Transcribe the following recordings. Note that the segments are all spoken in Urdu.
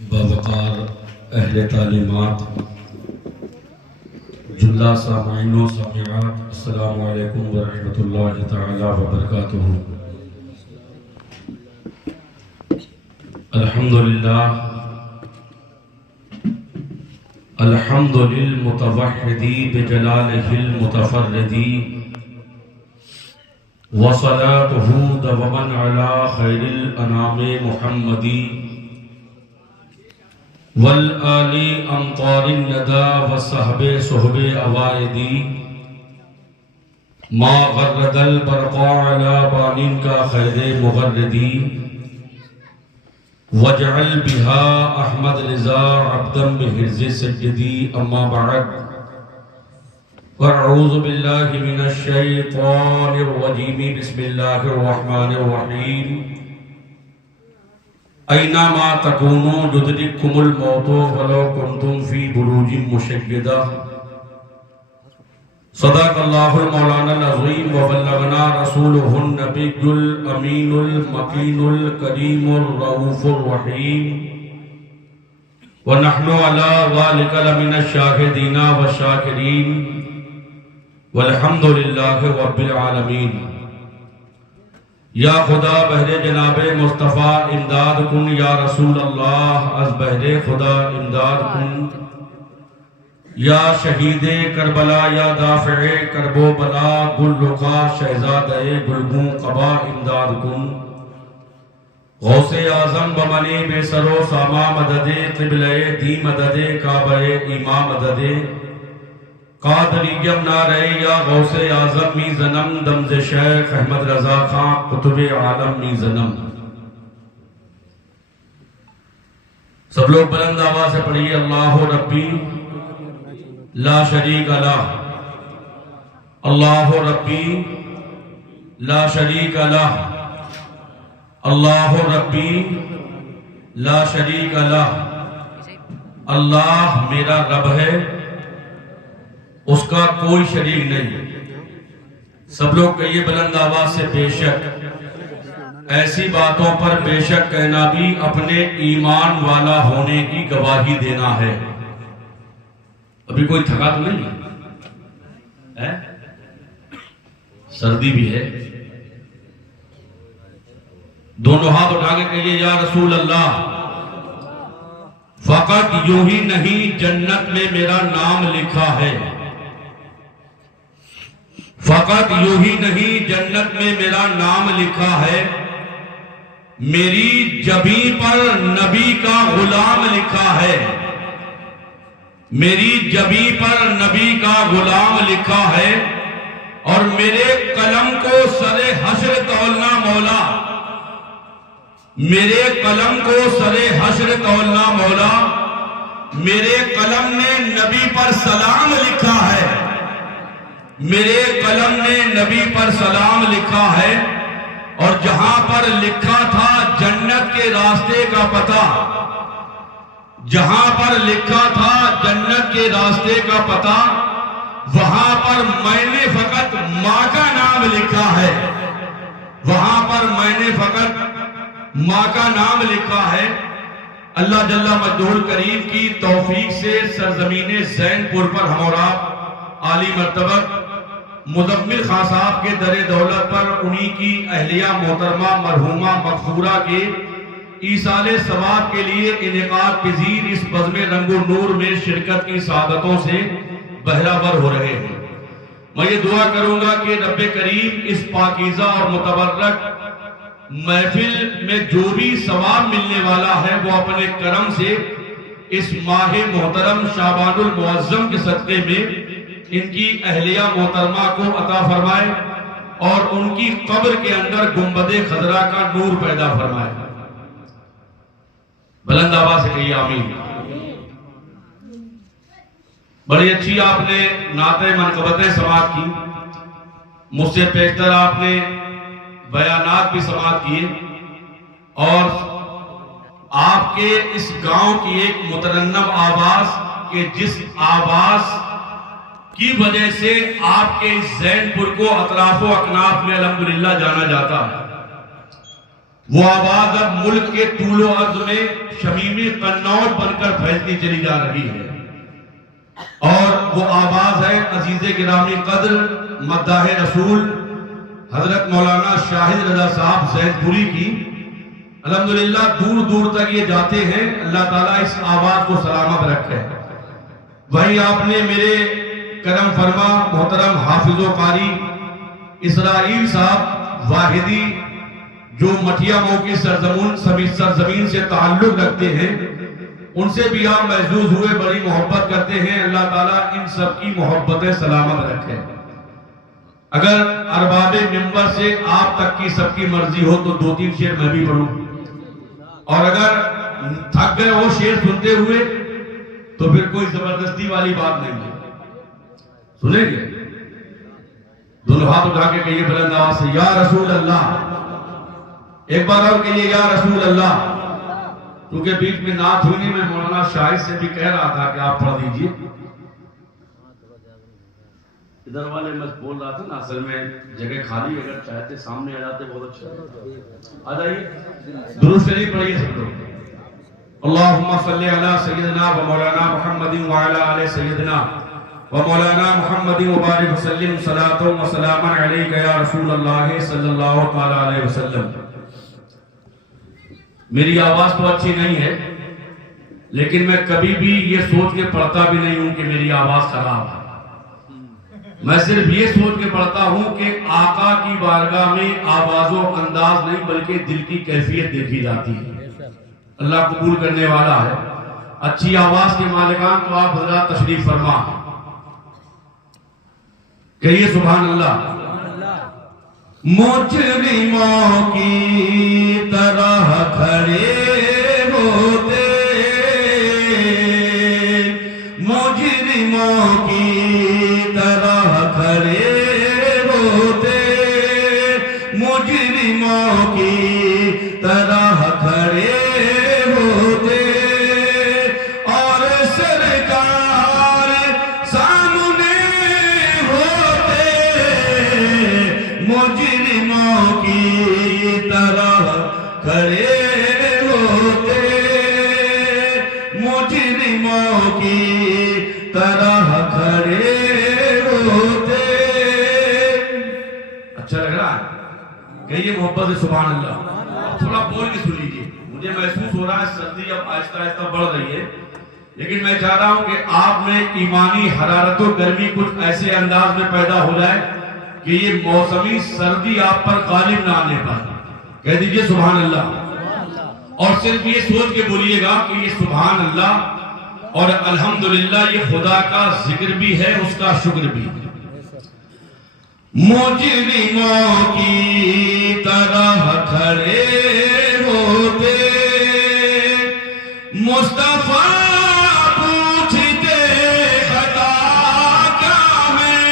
باوقار اہل تعلیمات، جملہ سامعین و سامعات، السلام علیکم ورحمۃ اللہ تعالی وبرکاتہ۔ الحمدللہ، الحمد للمتوحد بجلالہ المتفرد، وصلاته دوما على خیر الانام محمد، والآل امطار الندى والصحب صحب اوائد، ما غرد البرق على بان کا خیر مغردی، واجعل بها احمد رضا عبدا بحرز سجدی، اما بعد، واعوذ باللہ من الشیطان الرجیم، بسم اللہ الرحمن الرحیم، اینما تکونوا یدرککم الموت ولو کنتم فی بروج مشیدہ۔ صدق اللہ المولانا العظیم وبلغنا رسولہ النبی الامین المکین الکریم الرؤوف الرحیم، ونحن علی ذلک لمن الشاہدین والشاکرین، والحمد للہ رب العالمین۔ یا خدا بہر جناب مصطفیٰ امداد کن، یا رسول اللہ از بہر خدا امداد کن، یا شہید کربلا، یا دافع کرب و بلا، گل رخا شہزادہ گلگوں قبا امداد کن۔ غوث اعظم بمنی بے سر و ساما مدد، قبلہ دی مدد، کعبہ ایما مدد، قادریم نعرہ یا غوث اعظم می زنم، دمز شیخ احمد رضا خان قطب عالم می زنم۔ سب لوگ بلند آواز سے پڑھیے، اللہ ربی لا شریک لہ، اللہ ربی لا شریک لہ، اللہ ربی لا شریک لہ۔ اللہ میرا رب ہے، اس کا کوئی شریک نہیں۔ سب لوگ کہیے بلند آواز سے، بے شک۔ ایسی باتوں پر بے شک کہنا بھی اپنے ایمان والا ہونے کی گواہی دینا ہے۔ ابھی کوئی تھکا تو نہیں ہے؟ سردی بھی ہے۔ دونوں ہاتھ اٹھا کے کہیے، یا رسول اللہ، فقط یوں ہی نہیں جنت میں میرا نام لکھا ہے، فقط یوں ہی نہیں جنت میں میرا نام لکھا ہے، میری جبیں پر نبی کا غلام لکھا ہے، میری جبیں پر نبی کا غلام لکھا ہے، اور میرے قلم کو سر حشر تولنا مولا، میرے قلم کو سر حشر تولنا مولا، میرے قلم نے نبی پر سلام لکھا ہے، میرے قلم نے نبی پر سلام لکھا ہے، اور جہاں پر لکھا تھا جنت کے راستے کا پتہ، جہاں پر لکھا تھا جنت کے راستے کا پتہ، وہاں پر میں نے فقط ماں کا نام لکھا ہے، وہاں پر میں نے فقط ماں کا نام لکھا ہے۔ اللہ جل مجدہ الکریم کی توفیق سے سرزمین زین پور پر ہم اور آپ عالی مرتبہ مزمل خان صاحب کے در دولت پر انہی کی اہلیہ محترمہ مرحومہ مغفورہ کے ایصال ثواب کے لیے انعقاد پذیر اس بزم رنگ و نور میں شرکت کی سعادتوں سے بہرہ ہو رہے ہیں۔ میں یہ دعا کروں گا کہ رب کریم اس پاکیزہ اور متبرک محفل میں جو بھی ثواب ملنے والا ہے وہ اپنے کرم سے اس ماہ محترم شعبان المعظم کے صدقے میں ان کی اہلیہ محترمہ کو عطا فرمائے، اور ان کی قبر کے اندر گنبد خضرا کا نور پیدا فرمائے۔ بلند آواز سے کہیے آمین۔ بڑی اچھی آپ نے نعت منقبتیں سماعت کی، مجھ سے پیشتر آپ نے بیانات بھی سماعت کیے، اور آپ کے اس گاؤں کی ایک مترنم آواز کہ جس آواز کی وجہ سے آپ کے اس زین پور کو اطراف و اکناف میں الحمدللہ جانا جاتا ہے، وہ آواز اب ملک کے طول و عرض میں شمیمی قنوج بن کر پھیلتی چلی جا رہی ہے، اور وہ آواز ہے عزیز گرامی قدر مداح رسول حضرت مولانا شاہد رضا صاحب زید پوری کی۔ الحمدللہ دور دور تک یہ جاتے ہیں، اللہ تعالیٰ اس آواز کو سلامت رکھے۔ وہی آپ نے میرے کرم فرما محترم حافظ و قاری اسرائیل صاحب واحدی جو مٹھیا مئو کی سرزمین سے تعلق رکھتے ہیں، ان سے بھی آپ محظوظ ہوئے، بڑی محبت کرتے ہیں۔ اللہ تعالیٰ ان سب کی محبتیں سلامت رکھے۔ اگر ارباب منبر سے آپ تک کی سب کی مرضی ہو تو 2-3 شعر میں بھی پڑھوں، اور اگر تھک گئے وہ شعر سنتے ہوئے تو پھر کوئی زبردستی والی بات نہیں ہے، سنیں گے؟ دونوں ہاتھ اٹھا کے کہیے بلند آواز سے یا رسول اللہ، ایک بار اور کہیے یا رسول اللہ۔ کیونکہ بیچ میں نعت ہوئی نہیں، میں مولانا شاہد سے بھی کہہ رہا تھا کہ آپ پڑھ دیجئے۔ ادھر والے میں بول رہا تھا نا، اصل میں جگہ خالی، اگر چاہتے سامنے آ جاتے بہت اچھا۔ آ جائیے، درود شریف پڑھیے سب لوگ۔ اللہم صلی علی سیدنا و مولانا محمد وعلی آل سیدنا و مولانا محمد وبارک وسلم صلاۃ و سلام علیک یا رسول اللہ صلی اللہ تعالی علیہ وسلم۔ میری آواز تو اچھی نہیں ہے، لیکن میں کبھی بھی یہ سوچ کے پڑھتا بھی نہیں ہوں کہ میری آواز خراب ہے۔ میں صرف یہ سوچ کے پڑھتا ہوں کہ آقا کی بارگاہ میں آواز و انداز نہیں بلکہ دل کی کیفیت دیکھی جاتی ہے۔ اللہ قبول کرنے والا ہے۔ اچھی آواز کے مالکان تو آپ حضرات تشریف فرما، کہیے سبحان اللہ۔ مجرموں کی طرح کھڑے ہوتے، مجرموں کی طرح کھڑے ہوتے، مجرموں کی طرح کھڑے ہوتے، اور سرکار سامنے ہوتے، مجرموں کی طرح کھڑے ہوتے، مجرموں کی طرح کھڑے ہوتے۔ اچھا لگ رہا ہے؟ کہیے محبت سے سبحان اللہ۔ تھوڑا بول کے سن لیجیے، مجھے محسوس ہو رہا ہے سردی اب آہستہ آہستہ بڑھ رہی ہے، لیکن میں چاہ رہا ہوں کہ آپ میں ایمانی حرارت و گرمی کچھ ایسے انداز میں پیدا ہو جائے کہ یہ موسمی سردی آپ پر غالب نہ آنے پائے۔ کہہ دیجئے سبحان اللہ، اور صرف یہ سوچ کے بولیے گا کہ یہ سبحان اللہ اور الحمدللہ یہ خدا کا ذکر بھی ہے، اس کا شکر بھی ہے۔ مجرموں کی طرح کھڑے ہوتے، مصطفیٰ پوچھتے خطا کیا ہے،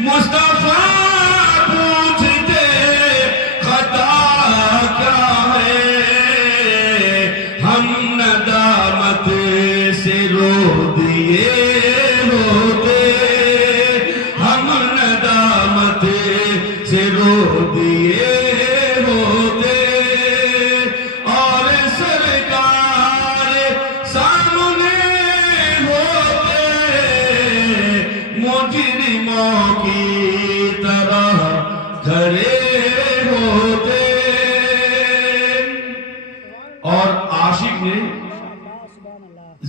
مصطفیٰ پوچھتے خطا کیا ہے، ہم ندامت سے رو دیے ہوتے، ہم ندامت سے رو دیے ہوتے، اور سرکار سامنے ہوتے، مجرموں کی طرح کھڑے ہوتے۔ اور عاشق نے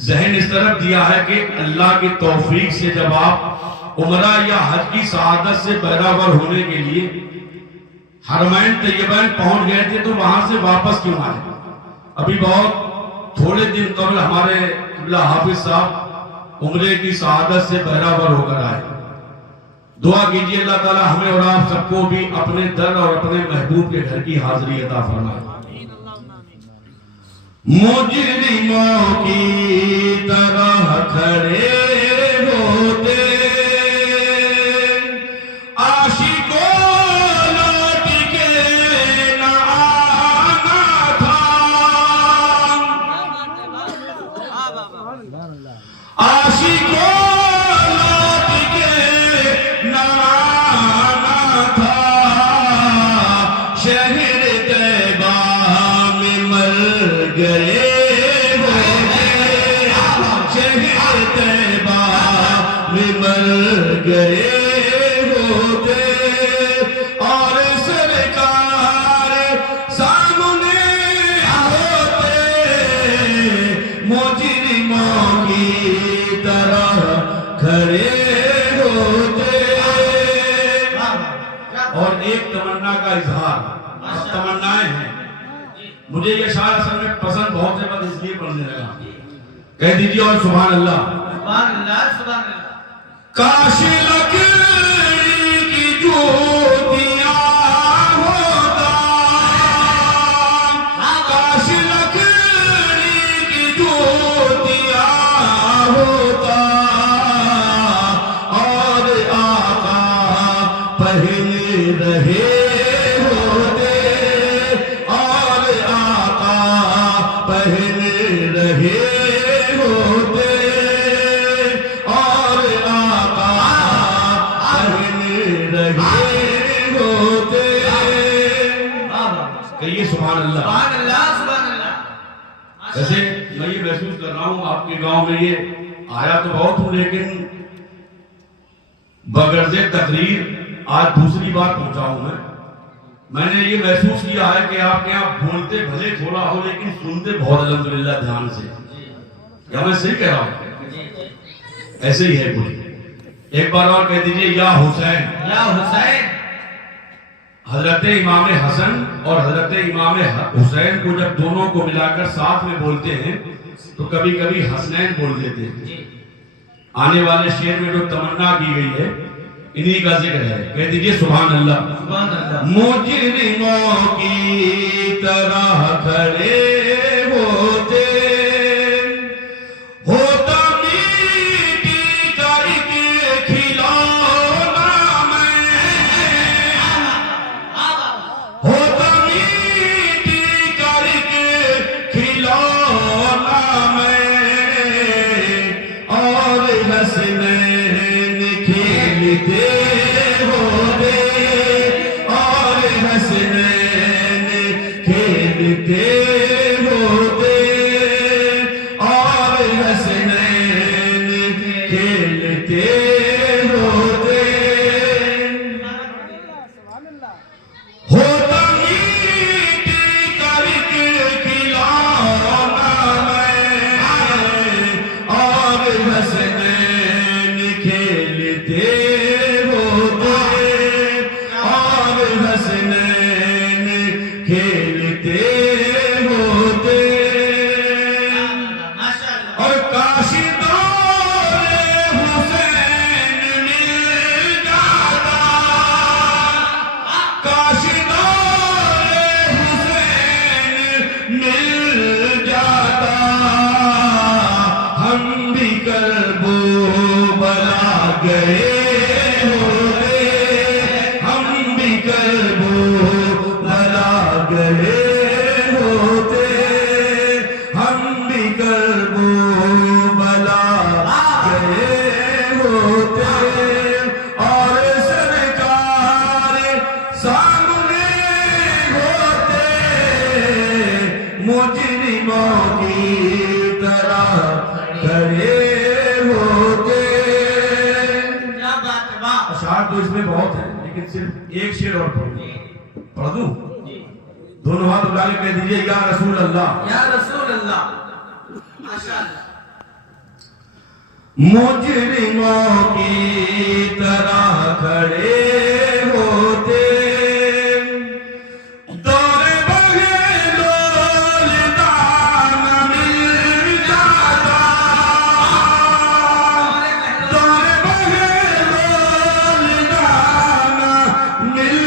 ذہن اس طرف دیا ہے کہ اللہ کی توفیق سے جب آپ عمرہ یا حج کی سعادت سے بہرہور ہونے کے لیے حرمین طیبین پہنچ گئے تھے تو وہاں سے واپس کیوں آئے؟ ابھی بہت تھوڑے دن قبل ہمارے قبلہ حافظ صاحب عمرے کی سعادت سے بہرہور ہو کر آئے۔ دعا کیجئے اللہ تعالی ہمیں اور آپ سب کو بھی اپنے در اور اپنے محبوب کے گھر کی حاضری عطا فرمائے۔ مجرموں کی طرح کھڑے ہوتے، عاشقوں لوٹ کے نہ آنا تھا، عاشقوں لوٹ کے نہ آنا تھا، شہر گئے شہر طیبہ میں مر گئے ہوتے اور سرکار سامنے ہوتے مجرموں کی طرح کھڑے ہوتے. اور ایک تمنا کا اظہار، تمنائیں ہیں. مجھے یہ شعر اصل میں پسند بہت ہے، بس اس لیے پڑھنے لگا. کہہ دیجیے اور سبحان اللہ. سبحان اللہ سبحان اللہ. کاش لکڑی کی جوتیاں ہوتا، کاش لکڑی کی جوتیاں ہوتا اور آقا پہن رہے ہوتے اور آقا پہن رہے ہوتے اور آقا پہن رہے ہوتے. کہیے سبحان اللہ. سبحان اللہ سبحان اللہ. ویسے میں یہ محسوس کر رہا ہوں آپ کے گاؤں میں یہ آیا تو بہت ہوں، لیکن بغرض تقریر آج دوسری بار پہنچا ہوں. میں نے یہ محسوس کیا ہے کہ آپ کے یہاں بولتے بھلے تھوڑا ہو لیکن سنتے بہت الحمدللہ دھیان سے. کیا میں صحیح کہہ رہا ہوں؟ ایسے ہی ہے کوئی. ایک بار اور کہہ دیجئے یا حسین. یا حسین. حضرت امام حسن اور حضرت امام حسین کو جب دونوں کو ملا کر ساتھ میں بولتے ہیں تو کبھی کبھی حسنین بول دیتے ہیں. آنے والے شعر میں جو تمنا کی گئی ہے انہی کا ذکر ہے. کہہ دیجئے سبحان اللہ. سبحان اللہ. مجرموں کی طرح کھڑے ہوتے ہوتا میٹی کر کے کھلونا میں، ہوتا میٹی کر کے کھلونا میں اور حسنین کھیلتے ہوتے اور حسنین کھیلتے ہوتے اور حسنین کھیلتے ہوتے. ہوتا میٹی کر کے کھلونا میں اور حسنین کھیلتے ہوتے اور حسنین کھیلتے ہوتے. ماشاءاللہ. اور کاش دور حسین مل جاتا، کاش دور حسین مل جاتا، ہم بھی کربلا گئے ہوتے، ہم بھی کربلا گئے ہوتے، ہم بھی کربلا گئے ہوتے اور سرکار سامنے ہوتے مجرموں کی طرح کھڑے ہوتے. کیا بات ہے. واہ. اشعار تو اس میں بہت ہیں لیکن صرف ایک شعر اور پڑھ دوں. دونوں ہاتھ اٹھا کے کہہ دیجئے یا رسول اللہ. یا رسول اللہ. ماشاءاللہ. مجرموں کی طرح کھڑے ہوتے دور بغلول دان مل جاتا، دور بغلول دان مل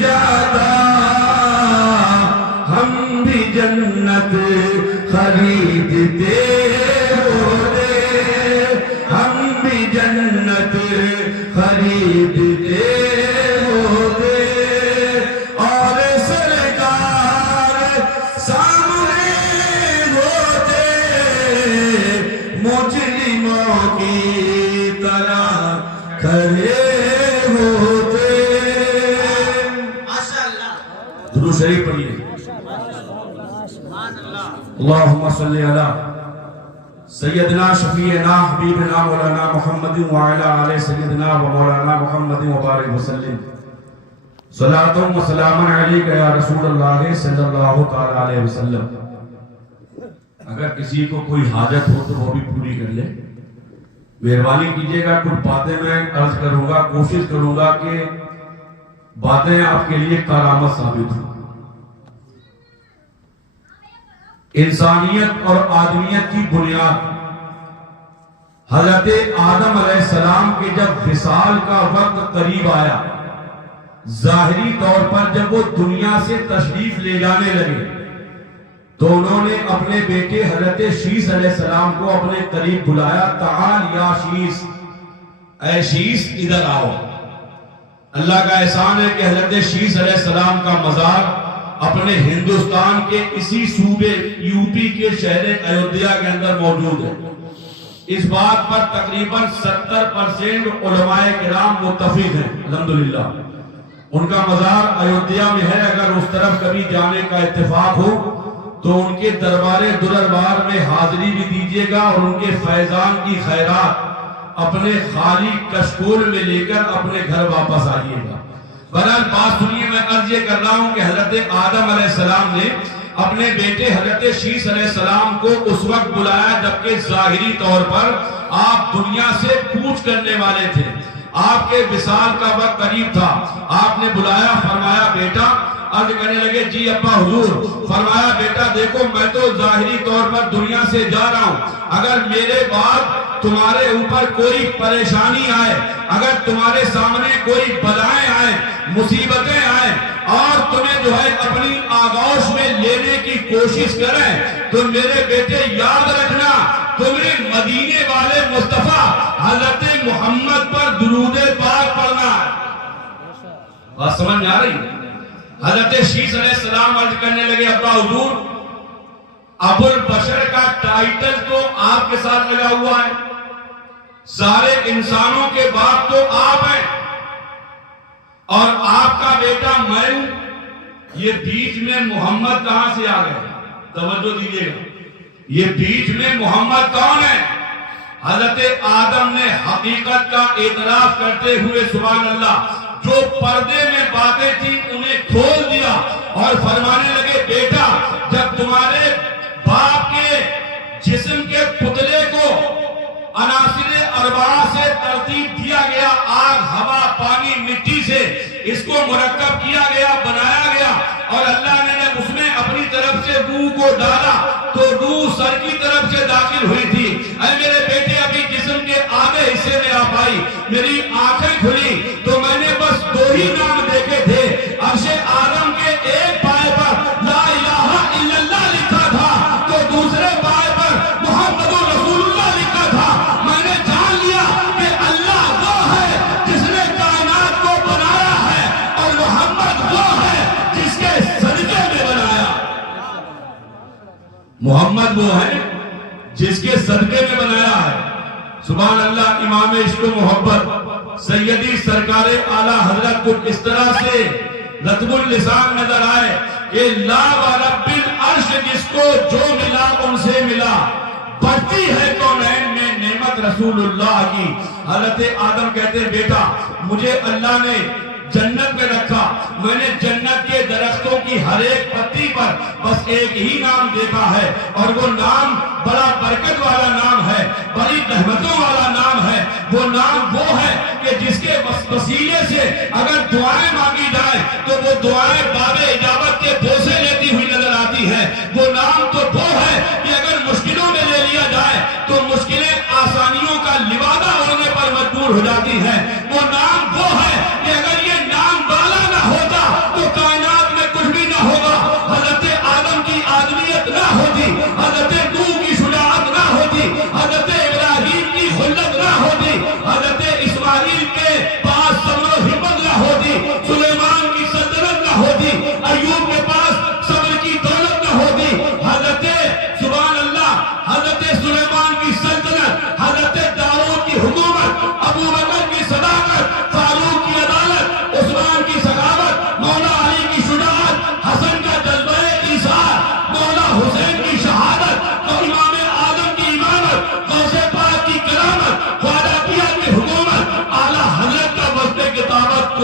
جاتا، ہم بھی جنت خریدتے ہوتے، ہم بھی جنت خریدتے ہوتے اور سرکار سامنے ہوتے مجرموں کی طرح کھڑے ہوتے. ماشاءاللہ. درود شریف پڑھیے. سبحان اللہ. اللہم صلی علی سیدنا شفیعنا حبیبنا مولانا محمد وعلا علی سیدنا و مولانا محمد مبارک وسلم صلاۃ و سلام علیک یا رسول اللہ صلی اللہ تعالی علیہ وسلم۔ اگر کسی کو کوئی حاجت ہو تو وہ بھی پوری کر لے، مہربانی کیجئے گا۔ کچھ باتیں میں عرض کروں گا، کوشش کروں گا کہ باتیں آپ کے لیے کرامت ثابت ہوں۔ انسانیت اور آدمیت کی بنیاد حضرت آدم علیہ السلام کے جب وصال کا وقت قریب آیا، ظاہری طور پر جب وہ دنیا سے تشریف لے جانے لگے تو انہوں نے اپنے بیٹے حضرت شیس علیہ السلام کو اپنے قریب بلایا، تعال یا شیس، اے شیس ادھر آؤ۔ اللہ کا احسان ہے کہ حضرت شیس علیہ السلام کا مزار اپنے ہندوستان کے اسی صوبے یوپی کے شہر ایودھیا کے اندر موجود ہے۔ اس بات پر تقریباً 70% علماء کرام متفق ہیں الحمدللہ۔ ان کا مزار ایودھیا میں ہے۔ اگر اس طرف کبھی جانے کا اتفاق ہو تو ان کے دربار دربار میں حاضری بھی دیجیے گا اور ان کے فیضان کی خیرات اپنے خالی کشکول میں لے کر اپنے گھر واپس آئیے گا۔ بہرحال بات سنیے، میں عرض یہ کر رہا ہوں کہ حضرت آدم علیہ السلام نے اپنے بیٹے حضرت شیس علیہ السلام کو اس وقت بلایا جبکہ ظاہری طور پر آپ دنیا سے کوچ کرنے والے تھے، آپ کے وصال کا وقت قریب تھا۔ آپ نے بلایا، فرمایا بیٹا، عرض کرنے لگے جی ابا حضور۔ فرمایا بیٹا دیکھو میں تو ظاہری طور پر دنیا سے جا رہا ہوں، اگر میرے بعد تمہارے اوپر کوئی پریشانی آئے، اگر تمہارے سامنے کوئی بلائیں آئیں، مصیبتیں آئیں اور تمہیں جو ہے اپنی آغوش میں لینے کی کوشش کریں تو میرے بیٹے یاد رکھنا تمہیں مدینے والے مصطفیٰ حضرت محمد پر درود پاک پڑھنا ہے۔ بات سمجھ میں آ رہی؟ حضرت شیس علیہ السلام عرض کرنے لگے ابا حضور ابو البشر کا ٹائٹل تو آپ کے ساتھ لگا ہوا ہے، سارے انسانوں کے باپ تو آپ ہیں اور آپ کا بیٹا میں ہوں، یہ بیچ میں محمد کہاں سے آ گئے؟ توجہ دیجیے گا، یہ بیچ میں محمد کون ہے؟ حضرت آدم نے حقیقت کا اعتراف کرتے ہوئے سبحان اللہ جو پردے میں باتیں تھیں انہیں کھول دیا اور فرمانے لگے بیٹا جب تمہارے باپ کے جسم کے پتلے کو عناصر اربعہ سے ترتیب دیا گیا، آگ ہوا پانی مٹی سے اس کو مرکب کیا گیا، بنایا گیا اور اللہ نے جب اس میں اپنی طرف سے روح کو ڈالا تو روح سر کی طرف سے داخل ہوئی تھی۔ اے میرے بیٹے ابھی جسم کے آدھے حصے میں آپ آئی، میری آنکھیں کھلی تو میں نے بس دو ہی نام دیکھے تھے، عرش آدم کے ایک پائے پر لا الہ الا اللہ لکھا تھا تو دوسرے پائے پر محمد رسول اللہ لکھا تھا۔ میں نے جان لیا کہ اللہ وہ ہے جس نے کائنات کو بنایا ہے اور محمد وہ ہے جس کے صدقے میں بنایا۔ محمد وہ ہے جس کے صدقے میں بنایا ہے۔ سبحان اللہ۔ امام عشق و محبت سیدی سرکار اعلیٰ حضرت کو اس طرح سے رطب اللسان نظر آئے کہ لا ورب العرش جس کو جو ملا ان سے ملا، بڑھتی ہے کونین میں نعمت رسول اللہ کی۔ حضرت آدم کہتے بیٹا مجھے اللہ نے جنت میں رکھا، میں نے جنت کے درختوں کی ہر ایک پتی پر بس ایک ہی نام دیکھا ہے اور وہ نام بڑا برکت والا نام ہے، بڑی رحمتوں والا نام ہے۔ وہ نام وہ ہے کہ جس کے وسیلے سے اگر دعائیں مانگی جائیں تو وہ دعائیں باب اجابت کے بوسے لیتی ہوئی نظر آتی ہے۔ وہ نام تو وہ ہے کہ اگر مشکلوں میں لے لیا جائے تو مشکلیں آسانیوں کا لبادہ ہونے پر مجبور ہو جاتی ہیں۔ وہ نام وہ ہے کہ اگر یہ نام والا نہ ہوتا تو کائنات میں کچھ بھی نہ ہوگا، حضرت آدم کی آدمیت نہ ہوتی، حضرت نوح کی شجاعت نہ ہوتی، حضرت ابراہیم کی خلت نہ ہوتی، حضرت اسماعیل کے پاس صبر و ہمت نہ ہوتی، سلیمان کی سلطنت نہ ہوتی، ایوب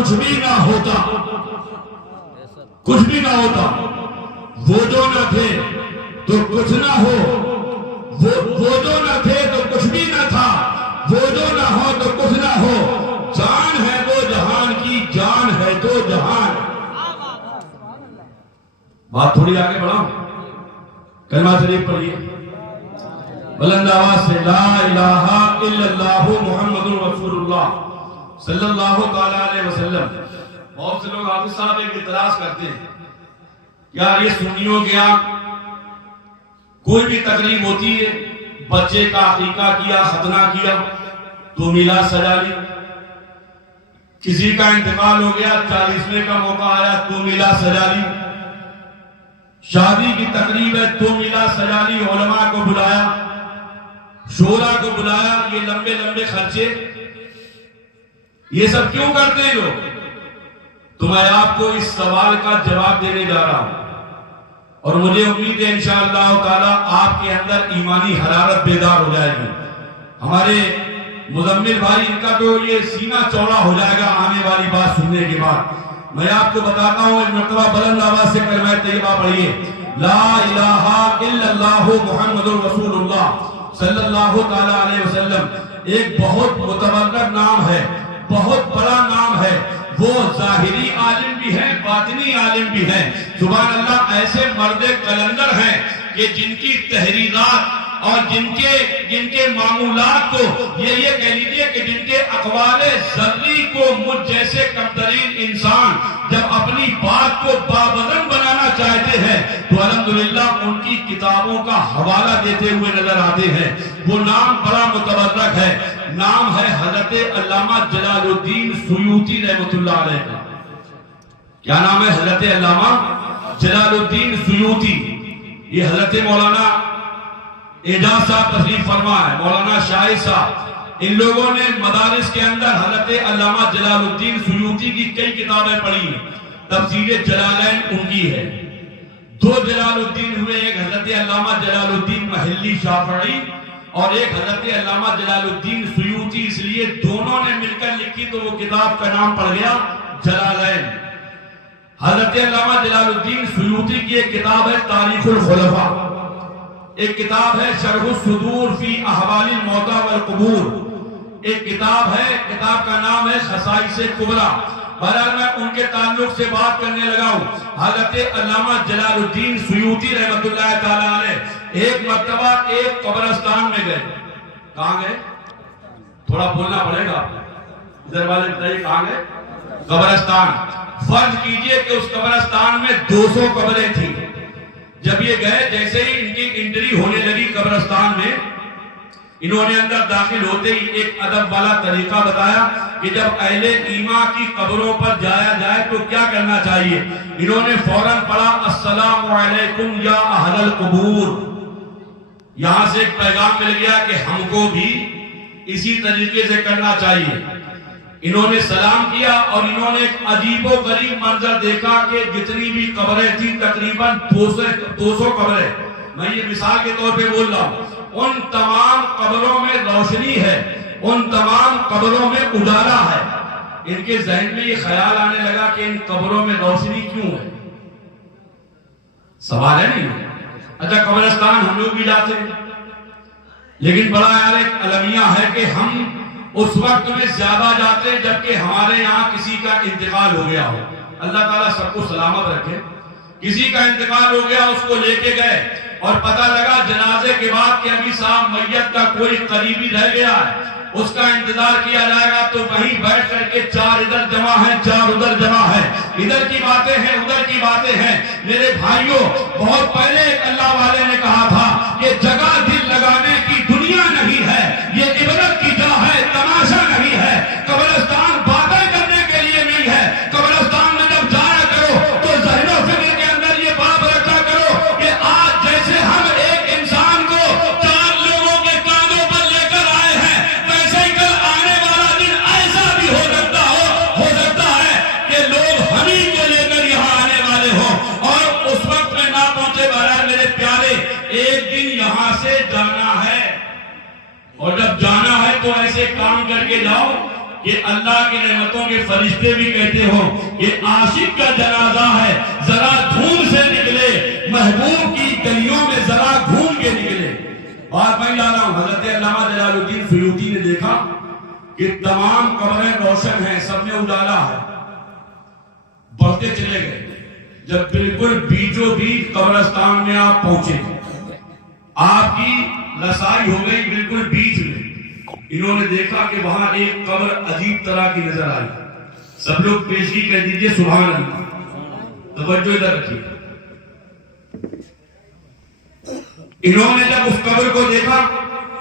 کچھ بھی نہ ہوتا، کچھ بھی نہ ہوتا، وہ جو نہ تھے تو کچھ نہ ہو، وہ جو نہ تھے تو کچھ بھی نہ تھا، وہ جو نہ ہو تو کچھ نہ ہو، جان ہے وہ جہان کی، جان ہے تو جہان۔ بات تھوڑی آگے بڑھاؤں، کلمہ شریف پڑھیے بلند آواز سے، لا الہ الا اللہ محمد رسول اللہ صلی اللہ تعالیٰ علیہ وسلم۔ بہت سے لوگ حافظ صاحب ایک اعتراض کرتے ہیں، یار یہ سنیوں کے یہاں کوئی بھی تقریب ہوتی ہے، بچے کا عقیقہ کیا، ختنہ کیا تو میلاد سجا لی، کسی کا انتقال ہو گیا 40ویں کا موقع آیا تو میلاد سجا لی، شادی کی تقریب ہے تو میلاد سجا لی، علماء کو بلایا، شورا کو بلایا، یہ لمبے لمبے خرچے، یہ سب کیوں کرتے ہیں لوگ؟ تو میں آپ کو اس سوال کا جواب دینے جا رہا ہوں، اور مجھے امید ہے انشاءاللہ تعالی آپ کے اندر ایمانی حرارت بیدار ہو جائے گی۔ ہمارے مزمل بھائی، ان کا تو یہ سینہ چوڑا ہو جائے گا آنے والی بات سننے کے بعد۔ میں آپ کو بتاتا ہوں، ایک مرتبہ بلند آواز سے کلمہ طیبہ پڑھیے، لا الہ الا اللہ محمد رسول اللہ صلی اللہ تعالیٰ علیہ وسلم۔ ایک بہت متبرک نام ہے، بہت بڑا نام ہے، وہ ظاہری عالم بھی ہیں، باطنی عالم بھی ہیں۔ سبحان اللہ، ایسے مرد قلندر ہیں کہ جن کی تحریرات اور جن کے معمولات کو یہ کہہ لیجئے کہ جن کے اقوال ذری کو مجھ جیسے کمترین انسان جب اپنی بات کو باوزن بنانا چاہتے ہیں تو الحمدللہ ان کی کتابوں کا حوالہ دیتے ہوئے نظر آتے ہیں۔ وہ نام بڑا متبرک ہے، نام ہے حضرت علامہ جلال الدین سیوطی رحمۃ اللہ علیہ کا۔ کیا نام ہے؟ حضرت علامہ جلال الدین سیوطی۔ یہ حضرت مولانا اعجاز صاحب تشریف فرما ہے، مولانا شاہد صاحب، ان لوگوں نے مدارس کے اندر حضرت علامہ جلال الدین سیوطی کی کئی کتابیں پڑھی ہیں۔ تفسیر جلالین ان کی ہے۔ دو جلال الدین ہوئے، ایک حضرت علامہ جلال الدین محلی شافعی اور ایک حضرت علامہ جلال الدین سیوطی، اس لیے دونوں نے مل کر لکھی تو وہ کتاب کا نام پڑ گیا جلالین۔ حضرت علامہ جلال الدین سیوطی کی ایک کتاب ہے تاریخ الخلفاء، ایک کتاب ہے شرح الصدور فی احوال الموتى والقبور، ایک کتاب ہے، کتاب کا نام ہے خصائص کبریٰ۔ بہرحال میں ان کے تعلق سے بات کرنے لگا ہوں۔ حضرت علامہ جلال الدین سیوطی رحمۃ اللہ تعالیٰ علیہ ایک مرتبہ ایک قبرستان میں گئے۔ کہاں گئے؟ تھوڑا بولنا پڑے گا، ادھر والے بتائیے کہاں گئے؟ قبرستان۔ فرض کیجئے کہ اس قبرستان میں 200 قبریں تھیں۔ جب یہ گئے، جیسے ہی ان کی انٹری ہونے لگی قبرستان میں، انہوں نے اندر داخل ہوتے ہی ایک ادب والا طریقہ بتایا کہ جب اہل ایمان کی قبروں پر جایا جائے تو کیا کرنا چاہیے۔ انہوں نے فوراً پڑھا السلام علیکم یا اہل القبور۔ یہاں سے ایک پیغام مل گیا کہ ہم کو بھی اسی طریقے سے کرنا چاہیے۔ انہوں نے سلام کیا اور انہوں نے ایک عجیب و غریب منظر دیکھا کہ جتنی بھی قبریں تھیں تقریباً 200 قبریں، میں یہ مثال کے طور پہ بول رہا ہوں، ان تمام قبروں میں روشنی ہے، ان تمام قبروں میں اجالا ہے۔ ان کے ذہن میں یہ خیال آنے لگا کہ ان قبروں میں روشنی کیوں ہے؟ سوال ہے نہیں؟ اچھا قبرستان ہم لوگ بھی جاتے ہیں، لیکن بڑا یار ایک المیہ ہے کہ ہم اس وقت میں زیادہ جاتے ہیں جبکہ ہمارے یہاں کسی کا انتقال ہو گیا ہو۔ اللہ تعالیٰ سب کو سلامت رکھے۔ کسی کا انتقال ہو گیا، اس کو لے کے گئے اور پتہ لگا جنازے کے بعد کہ ابھی صاحب میت کا کوئی قریبی رہ گیا ہے، اس کا انتظار کیا جائے گا، تو وہیں بیٹھ کر کے 4 ادھر جمع ہیں، 4 ادھر جمع ہیں، ادھر کی باتیں ہیں، ادھر کی باتیں ہیں۔ میرے بھائیوں، بہت پہلے ایک اللہ والے نے کہا تھا کہ جگہ دل لگانے کی دنیا نہیں ہے، یہ عبرت کی جا ہے، تماشا نہیں ہے۔ قبرستان باتیں کرنے کے لیے نہیں ہے۔ قبرستان میں جب جایا کرو تو ذہن و فکر کے اندر یہ بات رکھا کرو کہ آج جیسے ہم ایک انسان کو 4 لوگوں کے کاندھوں پر لے کر آئے ہیں، ویسے ہی کل آنے والا دن ایسا بھی ہو سکتا ہے کہ لوگ ہمیں کو لے کر یہاں آنے والے ہوں اور اس وقت میں نہ پہنچے۔ بہرحال میرے پیارے، ایک دن یہاں سے جانا ہے، اور جب جانا ہے تو ایسے کام کر کے جاؤ کہ اللہ کی نعمتوں کے فرشتے بھی کہتے ہو کہ عاشق کا جنازہ ہے، ذرا دھوم سے نکلے، محبوب کی گلیوں میں ذرا گھوم کے نکلے۔ بات میں لا رہا ہوں، حضرت علامہ جلال الدین سیوطی نے دیکھا کہ تمام قبریں روشن ہیں، سب میں اجالا ہے، بڑھتے چلے گئے، جب بالکل بیچوں بیچ قبرستان میں آپ پہنچے، آپ کی رسائی ہو گئی بالکل بیچ میں، انہوں نے دیکھا کہ وہاں ایک قبر عجیب طرح کی نظر آئی۔ سب لوگ پیشگی کہہ دیجئے سبحان اللہ، توجہ ادھر رکھیے۔ انہوں نے جب اس قبر کو دیکھا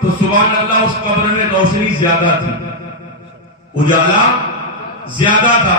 تو سبحان اللہ اس قبر میں روشنی زیادہ تھی، اجالا زیادہ تھا۔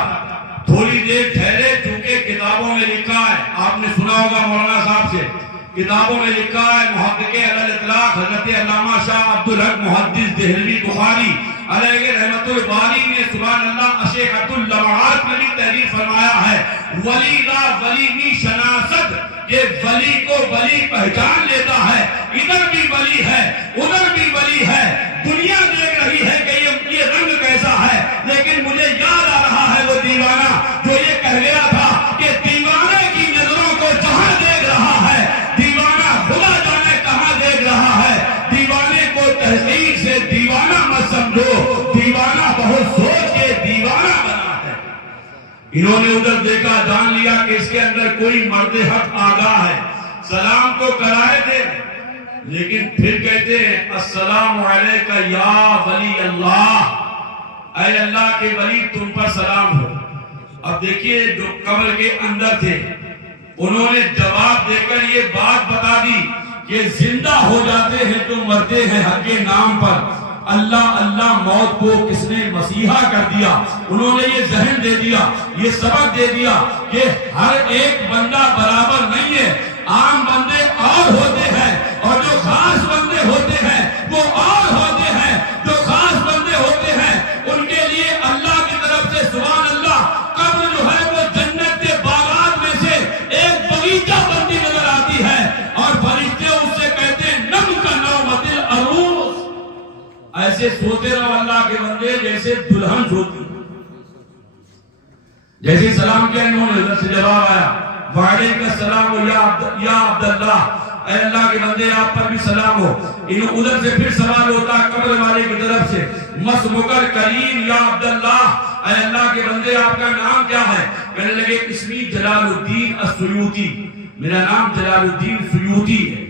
تھوڑی دیر ٹھہرے، چونکہ کتابوں میں لکھا ہے، آپ نے سنا ہوگا مولانا صاحب سے، کتابوں میں لکھا ہے، محقق علی الاطلاق حضرت علامہ شاہ عبدالحق محدث دہلوی بخاری علیہ رحمت الباری نے سبحان اللہ اشیخۃ اللمعات میں بھی تحریر فرمایا ہے، ولی لا ولی نی شناست، کہ ولی کو ولی پہچان لیتا ہے، ادھر بھی ولی ہے ادھر بھی ولی ہے، دنیا دیکھ رہی ہے کہ یہ رنگ کیسا ہے، لیکن مجھے یاد آ رہا ہے وہ دیوانہ جو یہ کہہ گیا تھا کہ دیوانے کی نظروں کو جہاں دیکھ رہا ہے، دیوانہ خدا جانے کہاں دیکھ رہا ہے۔ دیوانے کو تحقیق سے دیوانہ مت سمجھو، دیوانہ بہت سوچ کے دیوانہ بنا ہے۔ انہوں نے ادھر دیکھا، جان لیا کہ اس کے اندر کوئی مرد حق آگاہ ہے، سلام تو کرائے تھے، لیکن پھر کہتے ہیں السلام علیکہ یا ولی اللہ، اے اللہ کے ولی تم پر سلام ہو۔ اب دیکھیے جو قبر کے اندر تھے انہوں نے جواب دے کر یہ بات بتا دی کہ زندہ ہو جاتے ہیں جو مرتے ہیں حق کے نام پر، اللہ اللہ موت کو کس نے مسیحا کر دیا۔ انہوں نے یہ ذہن دے دیا، یہ سبق دے دیا کہ ہر ایک بندہ برابر نہیں ہے، عام بندے اور ہوتے ہیں اور جو خاص بندے ہوتے ہیں وہ اور ہوتے ہیں، جو خاص بندے ہوتے ہیں ان کے لیے اللہ کی طرف سے سبحان اللہ قبر جو ہے وہ جنت کے باغات میں سے ایک بغیچہ بنتی نظر آتی ہے، اور فرشتے اس سے کہتے ہیں نم کا نومت العروس، ایسے سوتے رہو اللہ کے بندے جیسے دلہن سوتی۔ جیسے سلام کیا انہوں نے ادھر سے جواب آیا وعلیکم السلام یا عبداللہ، اے اللہ کے بندے آپ پر بھی سلام ہو۔ انہوں ادھر سے پھر سوال ہوتا ہے قبر والے کی طرف سے مسمکر کریم یا عبداللہ، اے اللہ کے بندے آپ کا نام کیا ہے؟ کہنے لگے اسمی جلال الدین السیوطی، میرا نام جلال الدین سیوطی ہے۔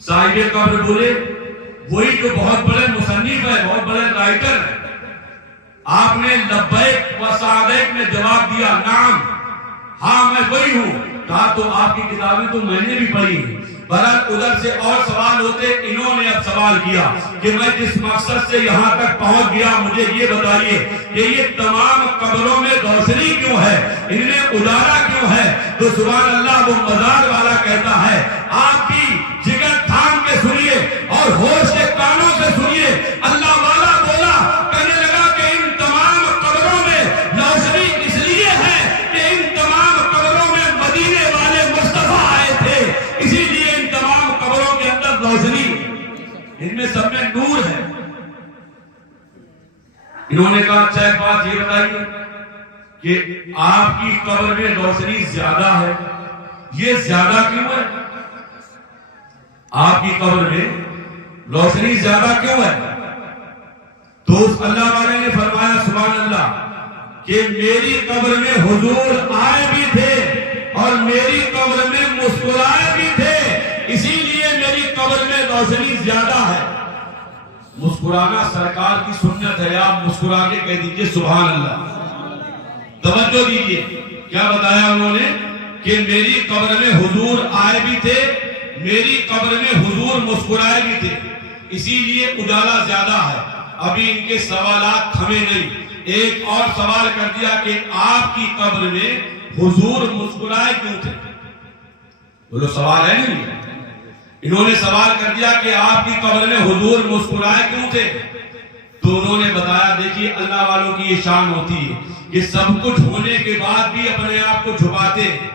صاحب قبر بولے وہی جو بہت بڑے مصنف ہے، بہت بڑے رائٹر ہے، آپ نے لبیک و سعدیک میں جواب دیا نام، ہاں میں وہی ہوں۔ کہا تو آپ کی کتابیں تو میں نے بھی پڑھی ہیں۔ بہرحال ادھر سے اور سوال ہوتے، انہوں نے اب سوال کیا کہ میں جس مقصد سے یہاں تک پہنچ گیا مجھے یہ بتائیے کہ یہ تمام قبروں میں روشنی کیوں ہے، ان میں اجالا کیوں ہے؟ تو سبحان اللہ وہ مزار والا کہتا ہے آپ بھی جگر تھام کے سنیے اور ہوش کے کانوں سے سنیے۔ اللہ والا بولا، کہنے لگا کہ ان تمام قبروں میں روشنی اس لیے ہے کہ ان تمام قبروں میں مدینے والے مصطفیٰ آئے تھے، اسی لیے ان تمام قبروں کے اندر روشنی، ان میں سب میں نور ہے۔ انہوں نے کہا اچھا ایک بات یہ بتائیے کہ آپ کی قبر میں روشنی زیادہ ہے، یہ زیادہ کیوں ہے؟ آپ کی قبر میں روشنی زیادہ کیوں ہے؟ تو اس اللہ والے نے فرمایا سبحان اللہ کہ میری قبر میں حضور آئے بھی تھے اور میری قبر میں مسکرائے بھی تھے، اسی لیے میری قبر میں روشنی زیادہ ہے۔ مسکرانا سرکار کی سنت ہے، آپ مسکرا کے کہہ دیجئے سبحان اللہ۔ توجہ دیجئے کیا بتایا انہوں نے کہ میری قبر میں حضور آئے بھی تھے، میری قبر میں حضور مسکرائے بھی تھے، اسی لیے اجالا زیادہ ہے۔ ابھی ان کے سوالات تھمے نہیں، ایک اور سوال کر دیا کہ آپ کی قبر میں حضور مسکرائے کیوں تھے؟ بولو سوال ہے نہیں؟ انہوں نے سوال کر دیا کہ آپ کی قبر میں حضور مسکرائے کیوں تھے؟ تو انہوں نے بتایا دیکھیے اللہ والوں کی یہ شان ہوتی ہے کہ سب کچھ ہونے کے بعد بھی اپنے آپ کو چھپاتے ہیں،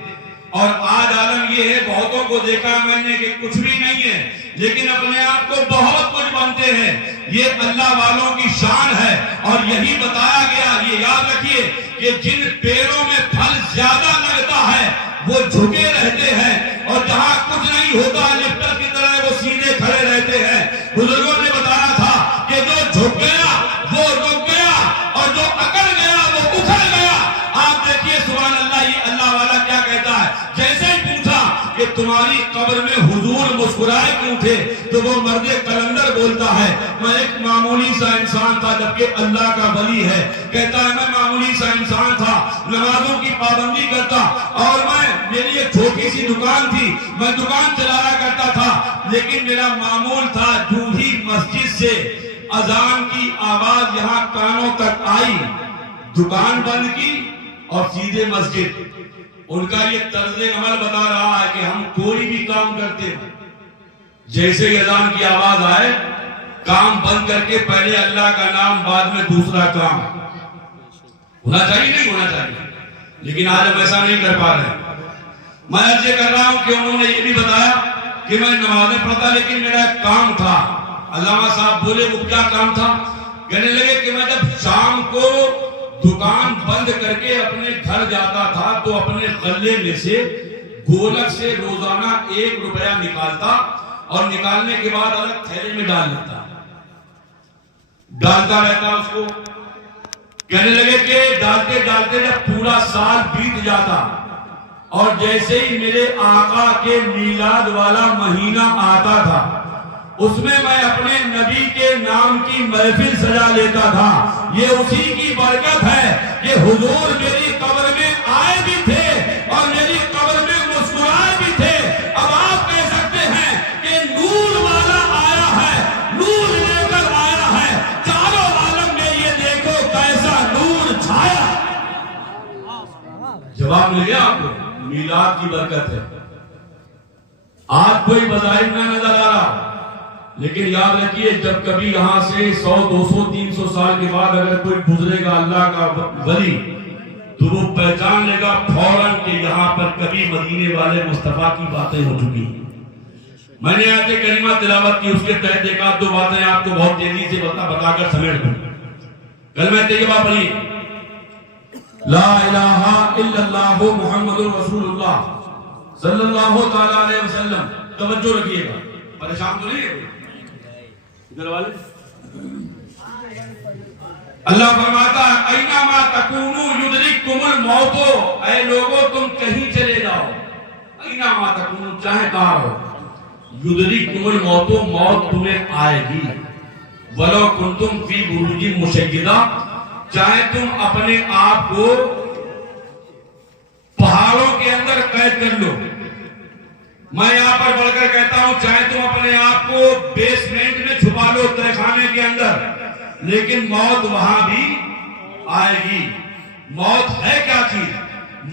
اور آج عالم یہ ہے بہتوں کو دیکھا میں نے کہ کچھ بھی نہیں ہے لیکن اپنے آپ کو بہت کچھ بنتے ہیں۔ یہ اللہ والوں کی شان ہے. اور یہی بتایا گیا, یہ یاد رکھیے کہ جن پیڑوں میں پھل زیادہ لگتا ہے وہ جھکے رہتے ہیں, اور جہاں کچھ نہیں ہوتا لفٹر کی طرح وہ سیدھے کھڑے رہتے ہیں. بزرگوں نے بتایا تھا کہ جو جھک گیا وہ رک گیا, اور جو اکڑ گیا وہ اکھڑ گیا. آپ دیکھیے سبحان اللہ, یہ اللہ والا کیا کہتا ہے. جیسے ہی پوچھا کہ تمہاری قبر میں حضور مسکرائے کیوں تھے, تو وہ مرد کلندر بولتا ہے میں ایک معمولی سا انسان تھا, جبکہ اللہ کا ولی ہے. کہتا ہے میں معمولی سا انسان تھا, نمازوں کی پابندی کرتا, اور میری ایک چھوٹی سی دکان تھی, میں دکان چلایا کرتا تھا. لیکن میرا معمول تھا, جو ہی مسجد سے اذان کی آواز یہاں کانوں تک آئی, دکان بند کی اور سیدھے مسجد. ان کا یہ طرز عمل بتا رہا ہے کہ ہم کوئی بھی کام کرتے ہیں, جیسے ہی اذان کی آواز آئے کام بند کر کے پہلے اللہ کا نام, بعد میں دوسرا کام. ہونا چاہیے نہیں ہونا چاہیے, لیکن آج ہم ایسا نہیں کر پا رہے. میں عرض یہ کر رہا ہوں کہ انہوں نے یہ بھی بتایا کہ میں نمازیں پڑھتا, لیکن میرا ایک کام تھا. علامہ صاحب بولے وہ کیا کام تھا؟ کہنے لگے کہ میں جب شام کو دکان بند کر کے اپنے گھر جاتا تھا تو اپنے غلے میں سے گولک سے روزانہ 1 روپیہ نکالتا, اور نکالنے کے بعد الگ تھیلے میں ڈالتا رہتا اس کو. کہنے لگے کہ ڈالتے ڈالتے جب پورا سال بیت جاتا, اور جیسے ہی میرے آقا کے میلاد والا مہینہ آتا تھا, اس میں اپنے نبی کے نام کی محفل سجا لیتا تھا. یہ اسی کی برکت ہے کہ حضور میری قبر میں آئے بھی تھے اور میری قبر میں مسکرائے بھی تھے. اب آپ کہہ سکتے ہیں کہ نور والا آیا ہے, نور لے کر آیا ہے, چاروں عالم میں یہ دیکھو کیسا نور چھایا. جواب مل گیا آپ کو, میلاد کی برکت ہے. آج کوئی بظاہر نہ نظر آ رہا, لیکن یاد رکھیے جب کبھی یہاں سے 100 200 300 سال کے بعد اگر کوئی گزرے گا اللہ کا ولی, تو وہ پہچان لے گا فوراً کہ یہاں پر کبھی مدینے والے مصطفیٰ کی باتیں ہو چکی. میں نے آیت کریمہ تلاوت کی, اس کے تحت ایک آدھ 2 باتیں آپ کو بہت تیزی سے بتا کر سمیٹ دوں. کلمہ طیبہ پڑھیے, لا الہ الا اللہ محمد رسول اللہ صلی اللہ تعالی علیہ وسلم. توجہ رکھیے گا, پریشان تو نہیں ہے ادھر والے. اللہ فرماتا ہے اینما تکونوا یدرککم الموت, اے لوگوں تم کہیں چلے جاؤ, اینما تکونوا چاہے کہاں ہو, یدرککم الموت, موت تمہیں آئے گی. ولو کنتم فی بروج مشیدہ, چاہے تم اپنے آپ کو پہاڑوں کے اندر قید کر لو. میں یہاں پر بڑھ کر کہتا ہوں چاہے تم اپنے آپ کو بیسمنٹ میں چھپا لو تہ خانے کے اندر, لیکن موت وہاں بھی آئے گی. موت ہے کیا چیز؟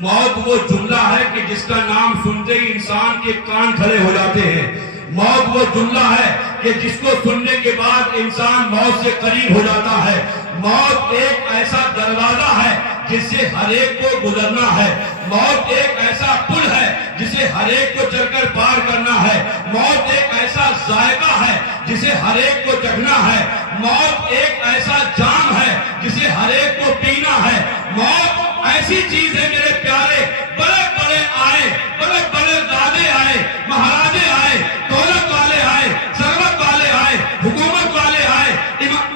موت وہ جملہ ہے کہ جس کا نام سنتے ہی انسان کے کان کھڑے ہو جاتے ہیں. موت وہ جملہ ہے کہ جس کو سننے کے بعد انسان موت سے قریب ہو جاتا ہے. موت ایک ایسا دروازہ ہے جس سے ہر ایک کو گزرنا ہے. موت ایک ایسا پل ہے جسے ہر ایک کو چڑھ کر پار کرنا ہے. موت ایک ایسا ذائقہ ہے جسے ہر ایک کو چکھنا ہے. موت ایک ایسا جام ہے جسے ہر ایک کو پینا ہے. موت ایسی چیز ہے میرے پیارے, بڑے بڑے آئے, بڑے بڑے دادے آئے, مہاراجے آئے, دولت والے آئے, ثروت والے آئے, حکومت والے آئے,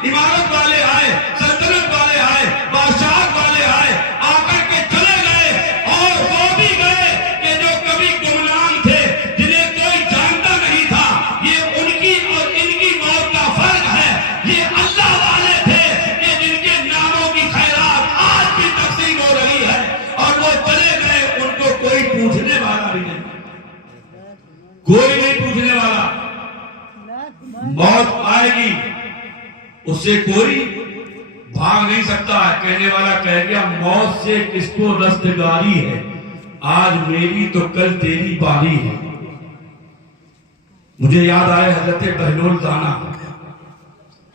عمارت والے آئے, سلطنت والے آئے, بادشاہت والے آئے, آ کر کے چلے گئے. اور وہ بھی گئے کہ جو کبھی گمنام تھے, جنہیں کوئی جانتا نہیں تھا. یہ ان کی اور ان کی موت کا فرق ہے. یہ اللہ والے تھے کہ جن کے ناموں کی خیرات آج بھی تقسیم ہو رہی ہے, اور وہ چلے گئے, ان کو کوئی پوچھنے والا بھی نہیں, کوئی نہیں پوچھنے والا. موت آئے گی, اس سے کوئی بھاگ نہیں سکتا ہے. کہنے والا کہہ گیا موت سے کس کو رستگاری ہے, آج میری تو کل تیری باری ہے. مجھے یاد آئے حضرت بہلول دانا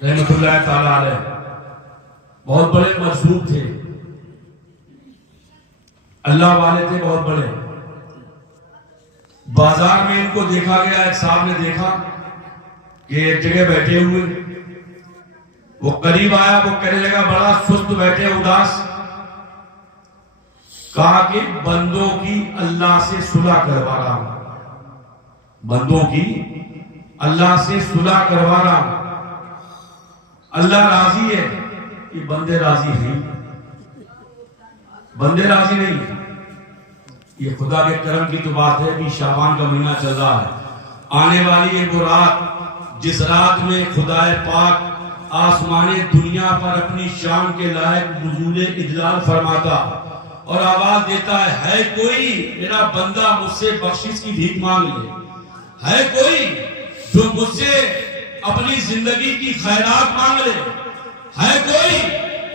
رحمت اللہ تعالی علیہ, بہت بڑے مجذوب تھے, اللہ والے تھے بہت بڑے. بازار میں ان کو دیکھا گیا, ایک صاحب نے دیکھا کہ ایک جگہ بیٹھے ہوئے, وہ قریب آیا, وہ کہنے لگا بڑا سست بیٹھے اداس. کہا کہ بندوں کی اللہ سے صلح کروا رہا ہوں, بندوں کی اللہ سے صلح کروا رہا ہوں. اللہ راضی ہے کہ بندے راضی ہیں, بندے راضی نہیں. یہ خدا کے کرم کی تو بات ہے. ابھی شعبان کا مہینہ چل رہا ہے, آنے والی ہے وہ رات جس رات میں خدا پاک آسمان دنیا پر اپنی شان کے لائق نزول اجلال فرماتا اور آواز دیتا ہے کوئی میرا بندہ مجھ سے بخشش کی بھیک مانگ لے, ہے کوئی جو مجھ سے اپنی زندگی کی خیرات مانگ لے, ہے کوئی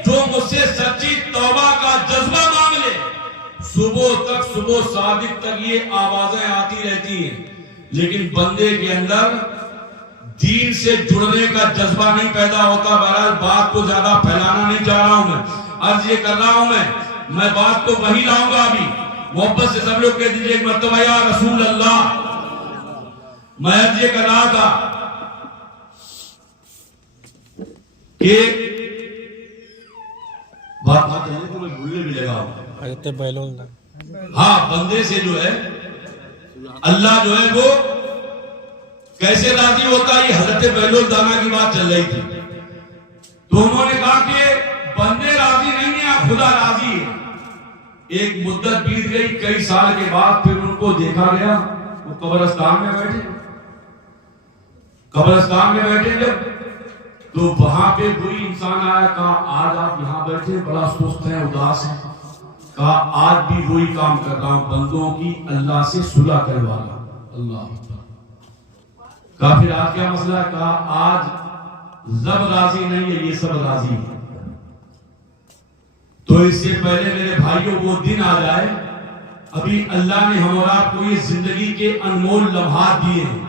جو مجھ سے سچی توبہ کا جذبہ مانگ لے. صبح صادق تک یہ آوازیں آتی رہتی ہیں, لیکن بندے کے اندر دین سے جڑنے کا جذبہ نہیں پیدا ہوتا. بہرحال بات کو زیادہ پھیلانا نہیں چاہ رہا ہوں, میں عرض یہ کر رہا ہوں میں بات کو وہی لاؤں گا. ابھی محبت سے سب لوگ کہہ دیجئے ایک مرتبہ یا رسول اللہ. میں عرض یہ کر رہا تھا کہ بات نہ چلے تو میں بھولنے بھی لگا ہوں. ہاں, بندے سے جو ہے اللہ جو ہے وہ کیسے راضی ہوتا ہے, یہ حضرت بہلول دانا کی بات چل رہی تھی. تو انہوں نے کہا کہ بندے راضی نہیں ہیں, آپ خدا راضی ہے. ایک مدت بیت گئی, کئی سال کے بعد پھر ان کو دیکھا گیا وہ قبرستان میں بیٹھے جب تو وہاں پہ کوئی انسان آیا, کہا آج آپ یہاں بیٹھے بڑا سست ہیں, اداس ہیں. کہا آج بھی وہی کام کر رہا ہوں, بندوں کی اللہ سے صلح کروا رہا ہوں. اللہ. کہا پھر آج کیا مسئلہ ہے؟ کہا آج رب راضی نہیں ہے, یہ سب راضی ہے. تو اس سے پہلے میرے بھائیوں وہ دن آ جائے, ابھی اللہ نے ہم اور آپ کو یہ زندگی کے انمول لمحات دیے ہیں,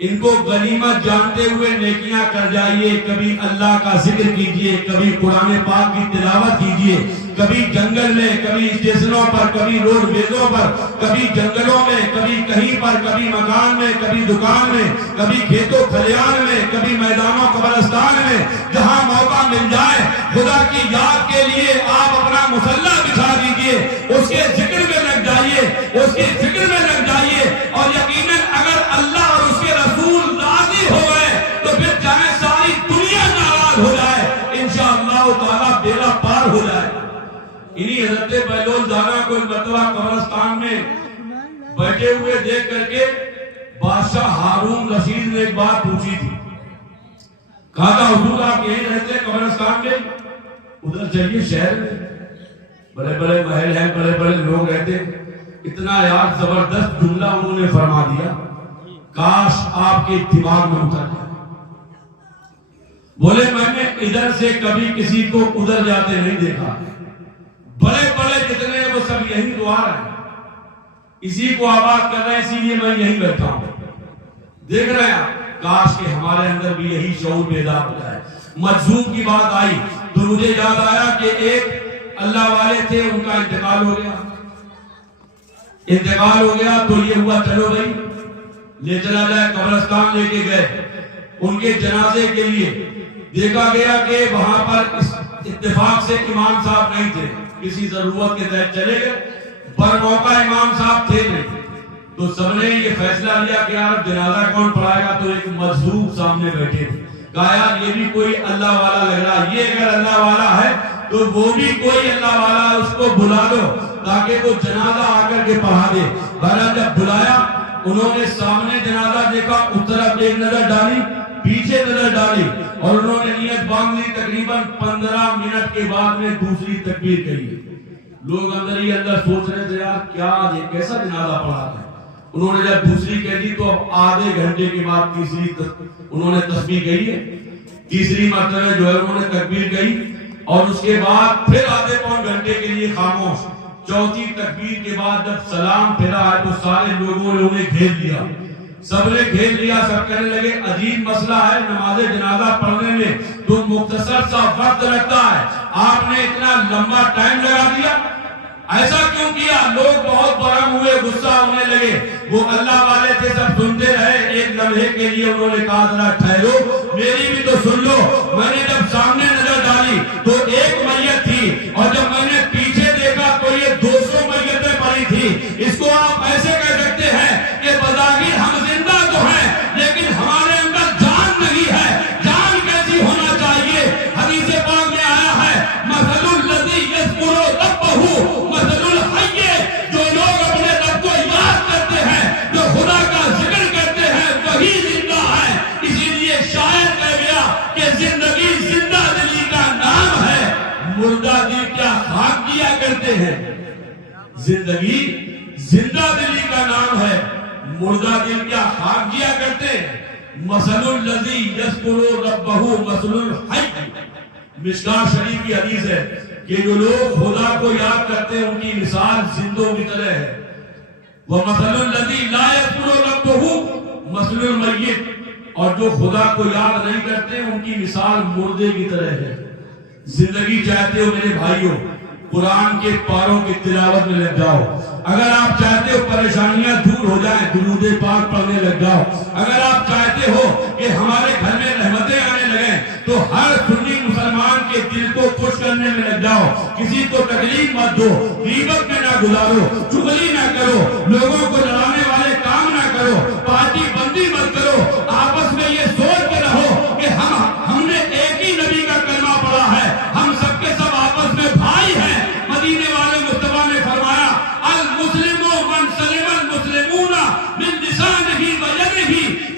ان کو غنیمت جانتے ہوئے نیکیاں کر جائیے. کبھی اللہ کا ذکر کیجئے, کبھی قرآن پاک کی تلاوت کیجئے, کبھی جنگل میں, کبھی اسٹیشنوں پر, کبھی روڈ ویزوں پر, کبھی جنگلوں میں, کبھی کہیں پر, کبھی مکان میں, کبھی دکان میں, کبھی کھیتوں کھلیان میں, کبھی میدانوں قبرستان میں, جہاں موقع مل جائے خدا کی یاد کے لیے آپ اپنا مصلی بچھا دیجئے, اس کے ذکر میں لگ جائیے, اس کے فکر میں لگ جائیے. اور یقیناً اگر اللہ اور اس کے رسول راضی ہو گئے تو پھر چاہے ساری دنیا ناراض ہو جائے, انشاءاللہ تعالیٰ بیڑا پار ہو جائے. انہی حضرت بہلول دانا کو ایک مرتبہ قبرستان میں بیٹھے ہوئے دیکھ کر کے بادشاہ ہارون رشید نے ایک بات پوچھی تھی. کہا تھا حضور آپ یہیں رہتے ہیں قبرستان میں؟ ادھر چلیے شہر میں, بڑے بڑے محل ہیں, بڑے بڑے لوگ رہتے. اتنا یار زبردست جملہ انہوں نے فرما دیا, کاش آپ کے دماغ میں اتر جائے. بولے میں نے ادھر سے کبھی کسی کو ادھر جاتے نہیں دیکھا, بڑے بڑے جتنے ہیں وہ سب یہی دوار ہیں, اسی کو آباد کر رہے ہیں, اسی لیے میں یہی بیٹھا ہوں. دیکھ رہے ہیں, کاش کہ ہمارے اندر بھی یہی شعور بیدار ہو جائے. مجذوب کی بات آئی تو مجھے یاد آیا کہ ایک اللہ والے تھے, ان کا انتقال ہو گیا تو یہ ہوا چلو بھائی لے چلا جائے. قبرستان لے کے گئے, ان کے جنازے کے لیے دیکھا گیا کہ وہاں پر اتفاق سے امام صاحب نہیں تھے, کسی ضرورت کے تحت چلے گئے, پر موقع امام صاحب تھے نہیں. تو سب نے یہ فیصلہ لیا کہ یار جنازہ کون پڑھائے گا, تو ایک مجذوب سامنے بیٹھے تھے. کہا یار یہ بھی کوئی اللہ والا لگ رہا, یہ اگر اللہ والا ہے تو وہ بھی کوئی اللہ والا, اس کو بلا دو تاکہ وہ جنازہ آ کر کے پڑھا دے. بہرحال جب بلایا, انہوں نے سامنے جنازہ دیکھا, اس طرف ایک نظر ڈالی, پیچھے نظر ڈالی, اور انہوں نے نیت باندھ لی. تقریباً 15 منٹ کے بعد میں دوسری تکبیر کہی. لوگ اندر ہی اندر سوچ رہے تھے یار کیا یہ کیسا جنازہ پڑھا ہے. انہوں نے جب دوسری کہہ دی تو اب آدھے گھنٹے کے بعد تیسری انہوں نے تسبیح کہی ہے, تیسری مرتبہ جو ہے انہوں نے تکبیر کہی, اور اس کے بعد پھر آدھے پون گھنٹے کے لیے خاموش. چوتھی تکبیر کے بعد جب سلام پھیرا ہے تو سارے لوگوں نے انہیں گھیر لیا, سب نے گھیر لیا. سب کہنے لگے عجیب مسئلہ ہے, نماز جنازہ پڑھنے میں تو مختصر سا وقت لگتا ہے, آپ نے اتنا لمبا ٹائم لگا دیا. ایسا کیوں کیا؟ لوگ بہت برہم ہوئے، غصہ ہونے لگے. وہ اللہ والے تھے، سب سنتے رہے. ایک لمحے کے لیے انہوں نے کہا ذرا ٹھہرو، میری بھی تو سن لو. میں نے جب سامنے نظر ڈالی تو ایک میت تھی، اور جب میں نے پیچھے دیکھا تو یہ 200 میتیں پڑی تھی. اس کو آپ ایسے کہہ سکتے ہیں کہ بظاہر ہم زندہ تو ہیں لیکن ہمارے اندر جان نہیں ہے. جان کیسی ہونا چاہیے؟ حدیث پاک میں آیا ہے مثل الذی یذکر ربہ مثل الحی. جو لوگ اپنے رب کو یاد کرتے ہیں، جو خدا کا ذکر کرتے ہیں، وہی زندہ ہے. اسی لیے شاعر کہہ گیا کہ زندگی زندہ دلی کا نام ہے، مردہ دل کیا خاک کیا کرتے ہیں. زندگی زندہ دلی کا نام ہے، مردہ دل کیا خاک کیا کرتے ہیں. مثل الذی یذکر ربہ مثل الحی. مشکاہ شریف کی حدیث ہے کہ جو لوگ خدا کو یاد کرتے ہیں ان کی مثال زندوں کی طرح ہے. وَمَثَلُ الَّذِي لَا يَذْكُرُ رَبَّهُ مَثْلُ الْمَيِّتِ. اور جو خدا کو یاد نہیں کرتے ان کی مثال مردے کی طرح ہے. زندگی چاہتے ہو میرے بھائیوں، قرآن کے پاروں کی تلاوت میں لگ جاؤ. اگر آپ چاہتے ہو پریشانیاں دور ہو جائیں، درود پاک پڑھنے لگ جاؤ. اگر آپ چاہتے ہو کہ ہمارے گھر میں رحمتیں آنے لگیں تو ہر سنی مسلمان کے دل کو خوش کرنے میں لگ جاؤ. کسی کو تکلیف مت دو، غیبت میں نہ گزارو، چغلی نہ کرو، لوگوں کو لڑانے والے کام نہ کرو، پارٹی بندی مت کرو. آپس میں یہ سوچ کے رہو کہ ہم نے ایک ہی نبی کا کلمہ پڑھا ہے، ہم سب کے سب آپس میں بھائی ہیں. مدینے والے مصطفیٰ نے فرمایا المسلم من سلم المسلمون من لسانہ ویدہ.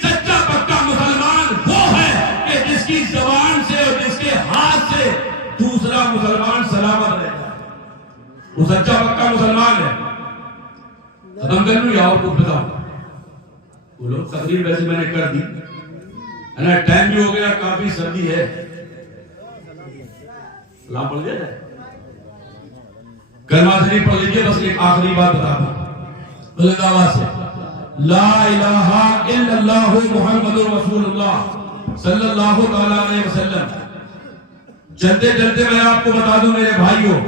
سچا پکا مسلمان وہ ہے کہ جس کی زبان سے اور جس کے ہاتھ سے دوسرا مسلمان سلامت رہتا ہے. وہ سچا پکا مسلمان ہے. ختم کر لوں یا اور کچھ بتاؤں؟ بولو. تقریر ویسے میں نے کر دی ہے نا، ٹائم بھی ہو گیا، کافی سردی ہے. سلام پڑھ دیا جائے، کلمہ شریف پڑھ لیجیے. بس ایک آخری بات بتا دوں بلند آواز سے، لا الہ الا اللہ محمد رسول اللہ صلی اللہ تعالی علیہ وسلم. چلتے چلتے میں آپ کو بتا دوں میرے بھائیوں،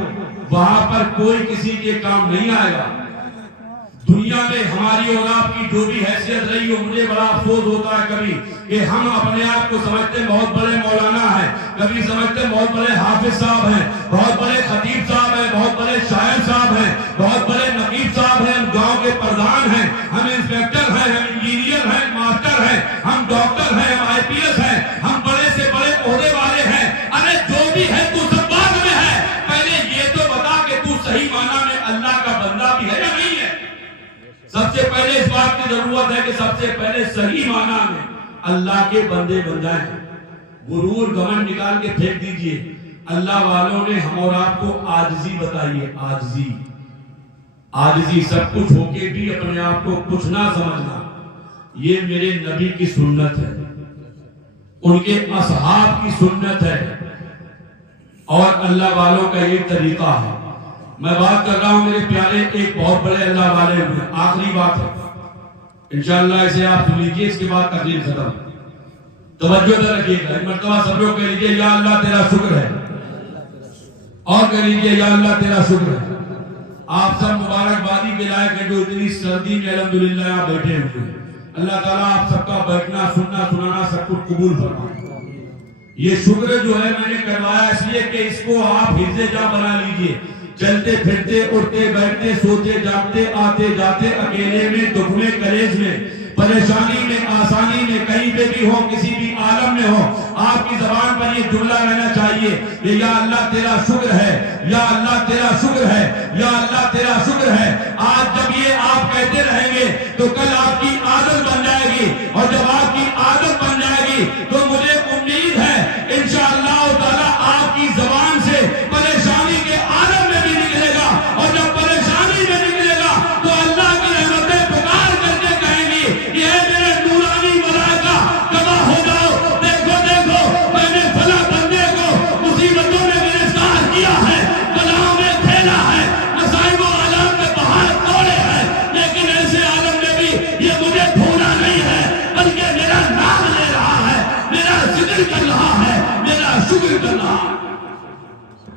وہاں پر کوئی کسی کے کام نہیں آئے گا. دنیا میں ہماری اور آپ کی جو بھی حیثیت رہی ہو، مجھے بڑا افسوس ہوتا ہے کبھی کہ ہم اپنے آپ کو سمجھتے بہت بڑے مولانا ہیں، کبھی سمجھتے بہت بڑے حافظ صاحب ہیں، بہت بڑے خطیب صاحب ہیں، بہت بڑے شاعر صاحب ہیں، بہت بڑے نقیب صاحب ہیں، ہم گاؤں کے پردھان ہیں، ہم انسپیکٹر ہیں، ہم انجینئر ہیں، ماسٹر ہیں، ہم ڈاکٹر ہیں، ہم IPS ہیں، ہم بڑے سے بڑے عہدے والے ہیں. ارے جو بھی ہے تو سب بعد میں ہے. پہلے یہ تو بتا کہ تو صحیح معنی میں اللہ کا بندہ بھی ہے یا نہیں ہے. سب سے پہلے اس بات کی ضرورت ہے کہ سب سے پہلے صحیح معنی میں اللہ کے بندے بن جائیں. غرور گھمنڈ نکال کے پھینک دیجئے. اللہ والوں نے ہم اور آپ کو عاجزی بتائی ہے. عاجزی، عاجزی سب کچھ ہو کے بھی اپنے آپ کو کچھ نہ سمجھنا. یہ میرے نبی کی سنت ہے، ان کے اصحاب کی سنت ہے، اور اللہ والوں کا یہ طریقہ ہے. میں بات کر رہا ہوں میرے پیارے ایک بہت بڑے اللہ والے ہوئے. آخری بات ہے انشاءاللہ، اسے آپ سن لیجیے، اس کے بعد تقریر ختم. توجہ نہ رکھیے گا. ایک مرتبہ سب لوگ کہہ لیجیے یا اللہ تیرا شکر ہے، اور کہہ لیجیے یا اللہ تیرا شکر ہے. آپ سب مبارکبادی کے لائق ہیں جو اتنی سردی میں الحمدللہ آپ بیٹھے ہوئے. اللہ تعالیٰ آپ سب کا بیٹھنا، سننا، سنانا سب کچھ قبول فرمائے. یہ شکر جو ہے میں نے کروایا اس لیے کہ اس کو آپ حفظ جا بنا لیجیے. چلتے پھرتے، اٹھتے بیٹھتے، سوتے جاگتے، آتے جاتے، اکیلے میں، دکھ میں، کلیج میں، پریشانی میں، آسانی میں، کہیں پہ بھی ہو، کسی بھی عالم میں ہو، آپ کی زبان پر یہ جملہ رہنا چاہیے کہ یا اللہ تیرا شکر ہے، یا اللہ تیرا شکر ہے، یا اللہ تیرا شکر ہے. آج جب یہ آپ کہتے رہیں گے تو کل آپ کی عادت بن جائے گی، اور جب آپ کی عادت بن جائے گی تو مجھے امید ہے انشاءاللہ تعالی آپ کی زبان سے پریشانی کے عالم میں بھی نکلے گا، اور جب پریشانی میں نکلے گا تو اللہ کی رحمتیں پکار کر کے کہیں گی یہ میرے نورانی ملائکہ گواہ ہو جاؤ، دیکھو دیکھو میں نے فلاں بندے کو مصیبتوں میں گرفتار کیا ہے، بلاؤں میں کھیلا ہے، مصائب و آلام میں باہر توڑے ہیں، لیکن ایسے عالم میں بھی یہ مجھے بھولا نہیں ہے، بلکہ میرا نام لے رہا ہے، میرا ذکر کر رہا ہے، میرا شکر کر رہا ہے.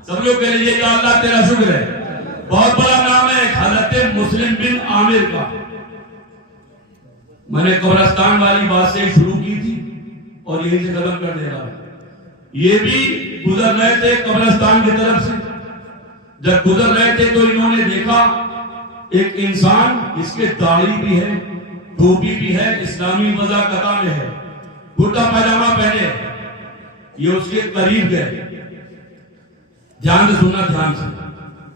سب لوگ کہہ لیجیے یا اللہ تیرا شکر ہے. بہت بڑا نام ہے حضرت مسلم بن عامر کا. میں نے قبرستان والی بات سے شروع کی تھی اور یہیں سے ختم کر دے رہا ہوں. یہ بھی گزر رہے تھے قبرستان کی طرف سے. جب گزر رہے تھے تو انہوں نے دیکھا ایک انسان، اس کے داڑھی بھی ہے، ٹوپی بھی ہے، اسلامی وضاقتہ میں ہے، کرتا پاجامہ پہنے. یہ اس کے قریب گئے. دھیان سے سننا، دھیان سے.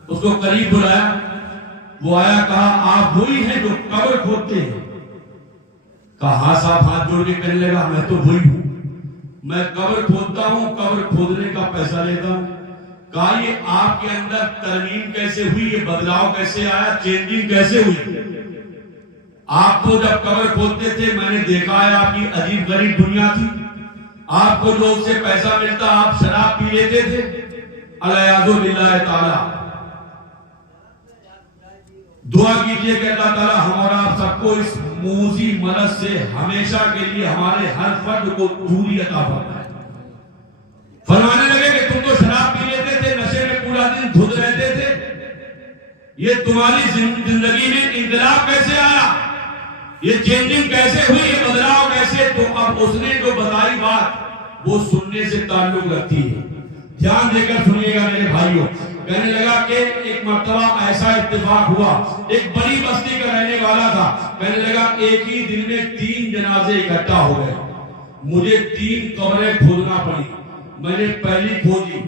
اس کو قریب بلایا. وہ آیا، کہا آپ وہی ہیں جو قبر کھودتے ہیں؟ کہا ہاں صاحب. ہاتھ جوڑ کے کہنے لگا میں تو وہی ہوں، میں قبر کھودتا ہوں، قبر کھودنے کا پیسہ لیتا ہوں. کہا یہ آپ کے اندر ترمیم کیسے ہوئی، یہ بدلاؤ کیسے آیا، چینجنگ کیسے ہوئی؟ آپ کو جب قبر کھودتے تھے میں نے دیکھا ہے آپ کی عجیب غریب دنیا تھی. آپ کو جو اس سے پیسہ ملتا آپ شراب پی لیتے تھے. الیاذ باللہ تعالی. دعا کیجئے کہ اللہ تعالی ہم اور آپ سب کو اس موذی مرض سے ہمیشہ کے لیے ہمارے ہر فرد کو دوری عطا فرمائے. فرمانے لگے کہ تم تو شراب پی لیتے تھے، نشے میں پورا دن دھت رہتے تھے، یہ تمہاری زندگی میں انقلاب کیسے آیا، یہ چینجنگ کیسے ہوئی، یہ بدلاؤ کیسے؟ تو اب اس نے جو بتائی بات وہ سننے سے تعلق رکھتی ہے. دھیان دے کر سنیے گا میرے بھائیوں. کہنے لگا کہ ایک مرتبہ ایسا اتفاق ہوا، ایک بڑی بستی کا رہنے والا تھا. کہنے لگا ایک ہی دن میں 3 جنازے اکٹھا ہو گئے. مجھے 3 قبریں کھودنا پڑی. میں نے پہلی کھودی،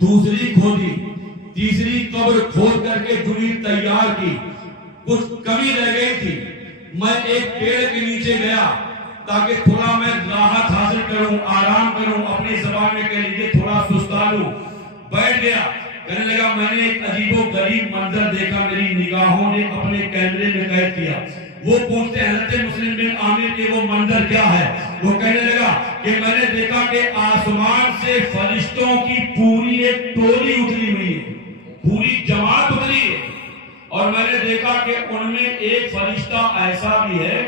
دوسری کھودی، تیسری قبر کھود کر کے جڑی تیار کی. کچھ کمی رہ گئی تھی. میں ایک پیڑ کے نیچے گیا تاکہ تھوڑا میں راحت حاصل کروں، آرام کروں، اپنی زبان میں کہہ لیجیے تھوڑا سستا لوں. بیٹھ گیا. کہنے لگا میں نے ایک عجیب و غریب منظر دیکھا، میری نگاہوں نے اپنے کیمرے میں قید کیا. وہ پوچھتے ہیں حضرت مسلم بن عامر کہ وہ منظر کیا ہے؟ وہ کہنے لگا کہ میں نے دیکھا کہ آسمان سے فرشتوں کی پوری ایک ٹولی اتری ہوئی ہے، پوری جماعت اتری ہے. اور میں نے دیکھا کہ ان میں ایک فرشتہ ایسا بھی ہے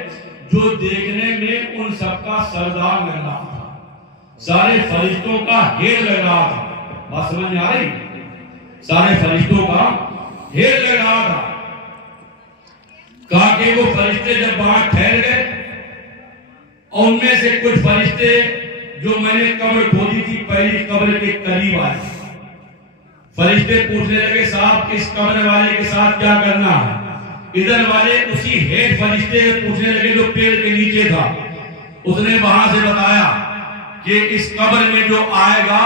جو دیکھنے میں ان سب کا سردار لگ رہا تھا، سارے فرشتوں کا ہیڈ لگ رہا تھا. بات سمجھ میں آ رہی؟ سارے فرشتوں کا ہیڈ لگ رہا تھا. کہا کہ وہ فرشتے جب وہاں ٹھہر گئے اور ان میں سے کچھ فرشتے جو میں نے قبر کھودی تھی پہلی قبر کے قریب آئے. فرشتے پوچھنے لگے صاحب اس قبر والے کے ساتھ کیا کرنا ہے؟ ادھر والے اسی ہیڈ فرشتے پوچھنے لگے جو پیڑ کے نیچے تھا. اس نے وہاں سے بتایا کہ اس قبر میں جو آئے گا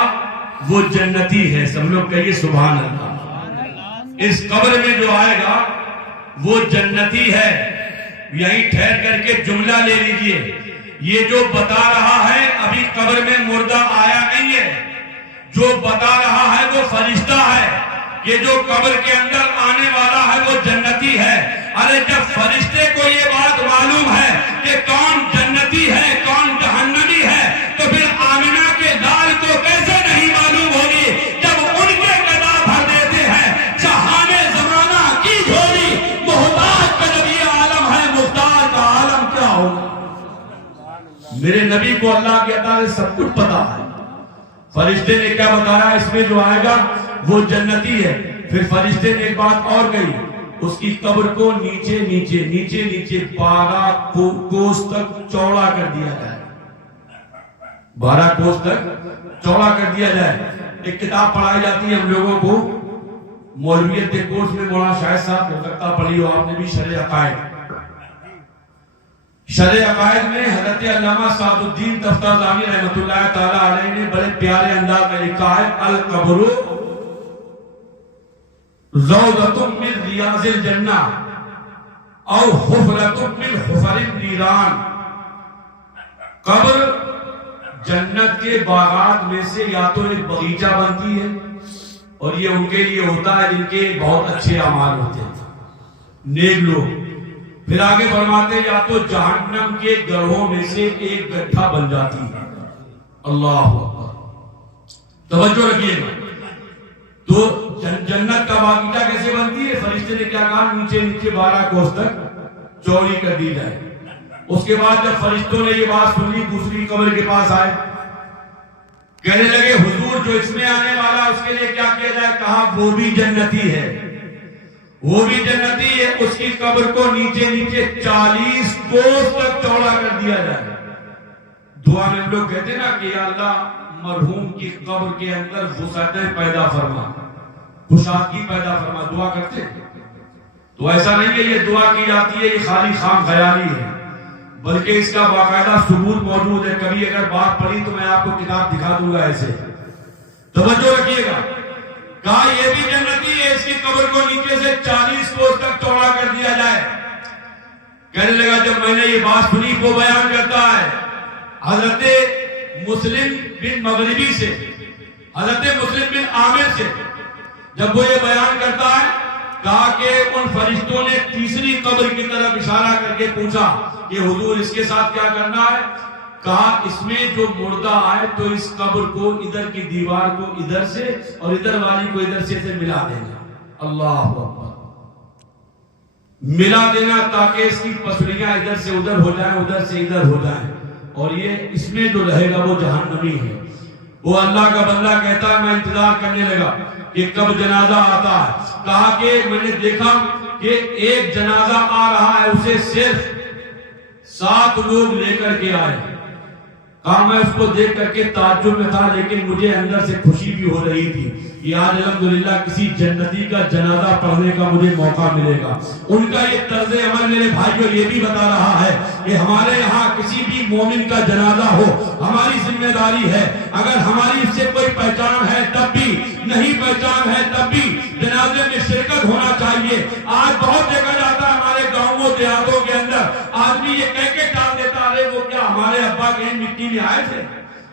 وہ جنتی ہے. سب لوگ کہیے سبحان اللہ. اس قبر میں جو آئے گا وہ جنتی ہے. یہیں ٹھہر کر کے جملہ لے لیجئے. یہ جو بتا رہا ہے ابھی قبر میں مردہ آیا نہیں ہے، جو بتا رہا ہے وہ فرشتہ ہے. یہ جو قبر کے اندر آنے والا ہے وہ جنتی ہے. ارے جب فرشتے کو یہ بات معلوم ہے کہ کون جنتی ہے کون جہنمی ہے تو پھر آمنہ کے لال کو کیسے نہیں معلوم ہوگی جب ان کے قضا بھر دیتے ہیں. جہانے زمانہ کی جھولی محتاج کا نبی عالم ہے، محتاج کا عالم کیا ہوگا؟ میرے نبی کو اللہ کے عطا سے سب کچھ پتا ہے. فرشتے نے کیا بتایا؟ اس میں جو آئے گا وہ جنتی ہے. پھر فرشتے نے ایک بات اور کہی، اس کی قبر کو نیچے نیچے نیچے نیچے 12 کوس تک چوڑا کر دیا جائے. 12 کوس تک چوڑا کر دیا جائے. ایک کتاب پڑھائی جاتی ہے ہم لوگوں کو مولویت کے کورس میں، مولانا شاہد صاحب ہو سکتا پڑھی ہو آپ نے بھی، شرح عقائد. شرح عقائد میں حضرت علامہ سعد الدین تفتازانی رحمۃ اللہ تعالی علیہ نے بڑے پیارے انداز میں لکھا ہے القبر روضۃ من ریاض الجنہ او حفرۃ من حفر النیران. قبر جنت کے باغات میں سے یا تو ایک باغیچہ بنتی ہے اور یہ ان کے لیے ہوتا ہے جن کے بہت اچھے اعمال ہوتے ہیں، نیک لوگ. پھر آگے فرماتے یا تو جہنم کے گڑھوں میں سے ایک گڈھا بن جاتی ہے. اللہ اکبر. توجہ رکھیے گا. تو جنت کا باغیچہ کیسے بنتی ہے؟ فرشتے نے کیا کہا؟ نیچے نیچے 12 کوس تک چوڑی کر دی جائے. اس کے بعد جب فرشتوں نے یہ بات سن لی دوسری قبر کے پاس آئے، کہنے لگے حضور جو اس میں آنے والا اس کے لیے کیا کیا جائے؟ کہا وہ بھی جنتی ہے. وہ بھی جنتی ہے، اس کی قبر کو نیچے نیچے 40 کوس تک چوڑا کر دیا جائے. دعا میں ہم لوگ کہتے ہیں نا کہ یا اللہ مرحوم کی قبر کے اندر وسعتیں پیدا فرما، خوشادگی پیدا فرما، دعا کرتے ہیں. تو ایسا نہیں ہے یہ دعا کی جاتی ہے یہ خالی خام خیالی ہے، بلکہ اس کا باقاعدہ ثبوت موجود ہے. کبھی اگر بات پڑھی تو میں آپ کو کتاب دکھا دوں گا. ایسے توجہ رکھیے گا. کہا یہ بھی جنتی ہے، اس کی قبر کو نیچے سے 40 کوس تک چوڑا کر دیا جائے. کہنے لگا جب میں نے یہ بات سنی، وہ بیان کرتا ہے حضرت مسلم بن مغربی سے، حضرت مسلم بن عامر سے، جب وہ یہ بیان کرتا ہے، کہا کہ ان فرشتوں نے تیسری قبر کی طرف اشارہ کر کے پوچھا کہ حضور اس کے ساتھ کیا کرنا ہے؟ کہا اس میں جو مردہ آئے تو اس قبر کو ادھر کی دیوار کو ادھر سے اور ادھر والی کو ادھر سے ملا دینا. اللہ اکبر، ملا دینا تاکہ اس کی پسلیاں ادھر سے ادھر ہو جائیں، ادھر سے ادھر ہو جائیں، اور یہ اس میں جو رہے گا وہ جہنمی ہے. وہ اللہ کا بندہ کہتا ہے میں انتظار کرنے لگا کہ کب جنازہ آتا ہے. کہا کہ میں نے دیکھا کہ ایک جنازہ آ رہا ہے، اسے صرف 7 لوگ لے کر کے آئے. کہا میں اس کو دیکھ کر کے تعجب میں تھا، لیکن مجھے اندر سے خوشی بھی ہو رہی تھی کہ آج الحمدللہ کسی جنتی کا جنازہ پڑھنے کا مجھے موقع ملے گا. ان کا یہ طرز عمل میرے بھائیوں یہ بھی بتا رہا ہے کہ ہمارے یہاں کسی بھی مومن کا جنازہ ہو، ہماری ذمہ داری ہے، اگر ہماری اس سے کوئی پہچان ہے تب بھی، نہیں پہچان ہے تب بھی جنازے میں شرکت ہونا چاہیے. آج بہت دیکھا جاتا ہے ہمارے گاؤں دیہاتوں کے اندر، آدمی یہ کہہ کے ٹال دیتا ہے وہ کیا ہمارے ابا کہیں مٹی میں آئے تھے،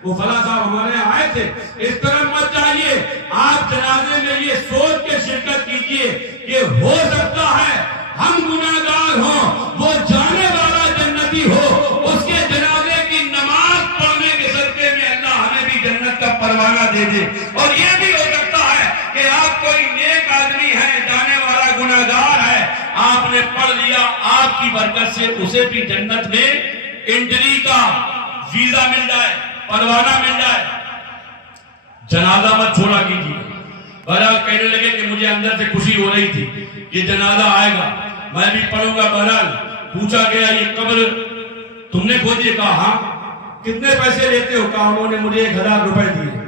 وہ فلاں صاحب ہمارے یہاں آئے تھے. اس طرح مت چاہیے. آپ جنازے میں یہ سوچ کے شرکت کیجئے کہ ہو سکتا ہے ہم گناہگار ہوں، وہ جانے والا جنتی ہو، اس کے جنازے کی نماز پڑھنے کے صدقے میں اللہ ہمیں بھی جنت کا پروانہ دے دے. اور یہ بھی ہو سکتا ہے کہ آپ کوئی نیک آدمی ہے، جانے والا گناہگار ہے، آپ نے پڑھ لیا، آپ کی برکت سے اسے بھی جنت میں انٹری کا ویزا مل جائے، پروانہ مل جائے. جنازہ مت چھوڑا کیجیے. بہرحال کہنے لگے کہ مجھے اندر سے خوشی ہو رہی تھی کہ جنازہ آئے گا، میں بھی پڑھوں گا. بہرحال پوچھا گیا یہ قبر تم نے کھودی؟ کہا ہاں. کتنے پیسے لیتے ہو؟ کہا انہوں نے مجھے 1000 روپے دیے.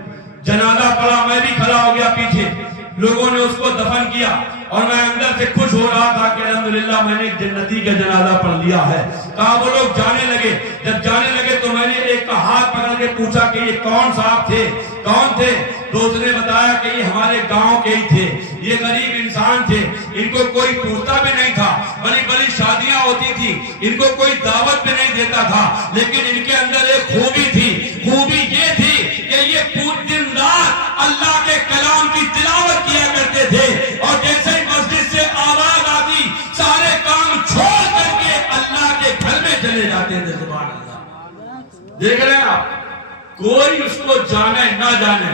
جنازہ پڑھا، میں بھی کھڑا ہو گیا پیچھے، لوگوں نے اس کو دفن کیا اور میں اندر سے خوش ہو رہا تھا کہ الحمدللہ میں نے جنتی کا جنازہ پڑھ لیا ہے. کہا وہ لوگ جانے لگے، جب جانے لگے تو میں نے ایک کا ہاتھ پکڑ کے پوچھا کہ یہ کون صاحب تھے، کون تھے؟ دوست نے بتایا کہ یہ ہمارے گاؤں کے ہی تھے، یہ غریب انسان تھے، ان کو کوئی پوچھتا بھی نہیں تھا، بڑی بڑی شادیاں ہوتی تھی، ان کو کوئی دعوت بھی نہیں دیتا تھا، لیکن ان کے اندر ایک خوبی تھی. خوبی یہ تھی کہ یہ پورے دن رات اللہ کے کلام کی تلاوت کیا کرتے تھے، اور جیسے ہی مسجد سے آواز آتی سارے کام چھوڑ کر کے اللہ کے گھر میں چلے جاتے تھے. سبحان اللہ. دیکھ رہے ہیں آپ، کوئی اس کو جانے نہ جانے،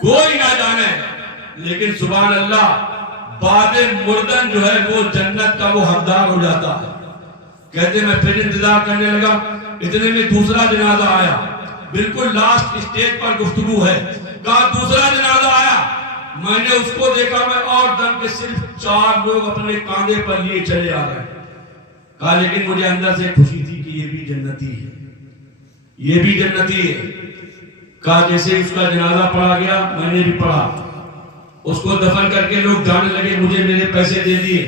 کوئی نہ جانے، لیکن سبحان اللہ بعد مردن جو ہے وہ جنت کا وہ حقدار ہو جاتا ہے. کہتے میں پھر انتظار کرنے لگا، اتنے میں دوسرا جنازہ آیا، بالکل لاسٹ اسٹیج پر گفتگو ہے. کہا دوسرا جنازہ آیا، میں نے اس کو دیکھا، میں اور دم کے صرف 4 لوگ اپنے کاندھے پر لیے چلے آ گئے. کہا لیکن مجھے اندر سے خوشی تھی کہ یہ بھی جنتی ہے، یہ بھی جنتی ہے. کہا جیسے اس کا جنازہ پڑھا گیا میں نے بھی پڑھا، اس کو دفن کر کے لوگ جانے لگے، مجھے میرے پیسے دے دیے.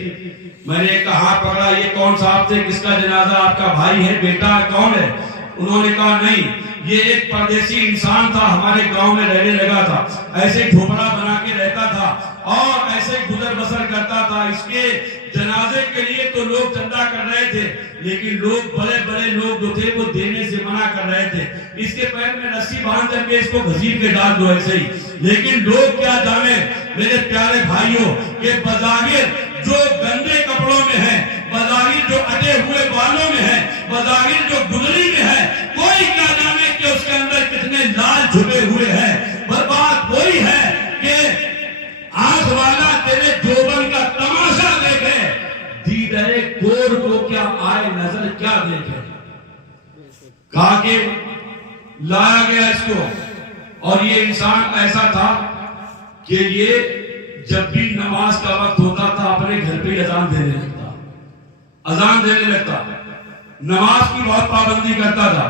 میں نے کہا پکڑا یہ کون صاحب تھے، کس کا جنازہ؟ آپ کا بھائی ہے، بیٹا ہے، کون ہے؟ انہوں نے کہا نہیں، یہ ایک پردیسی انسان تھا، ہمارے گاؤں میں رہنے لگا تھا، ایسے جھوپڑا بنا کے رہتا تھا اور ایسے گزر بسر کرتا تھا. اس کے جنازے کے لیے تو لوگ چندہ کر رہے تھے، لیکن لوگ بڑے بڑے لوگ جو تھے وہ دینے سے منع کر رہے تھے. اس کے پیر میں رسی باندھ کر کے اس کو گھسیٹ کے ڈال دو ایسے ہی. لیکن لوگ کیا جانے میرے پیارے بھائیوں کہ بظاہر جو گندے کپڑوں میں ہے، بظاہر جو اٹے ہوئے بالوں میں ہے، بظاہر جو گدری میں ہے، کوئی کیا جانے کہ اس کے اندر کتنے لال چھپے ہوئے ہیں. بات وہی ہے کہ آنکھ والا تیرے جوبن کا تماشا دیکھے، دیدہ کور کو کیا آئے نظر کیا دیکھے. کہا کہ لایا گیا اس کو، اور یہ انسان ایسا تھا کہ یہ جب بھی نماز کا وقت ہوتا تھا اپنے اذان دینے لگتا نماز کی بہت پابندی کرتا تھا.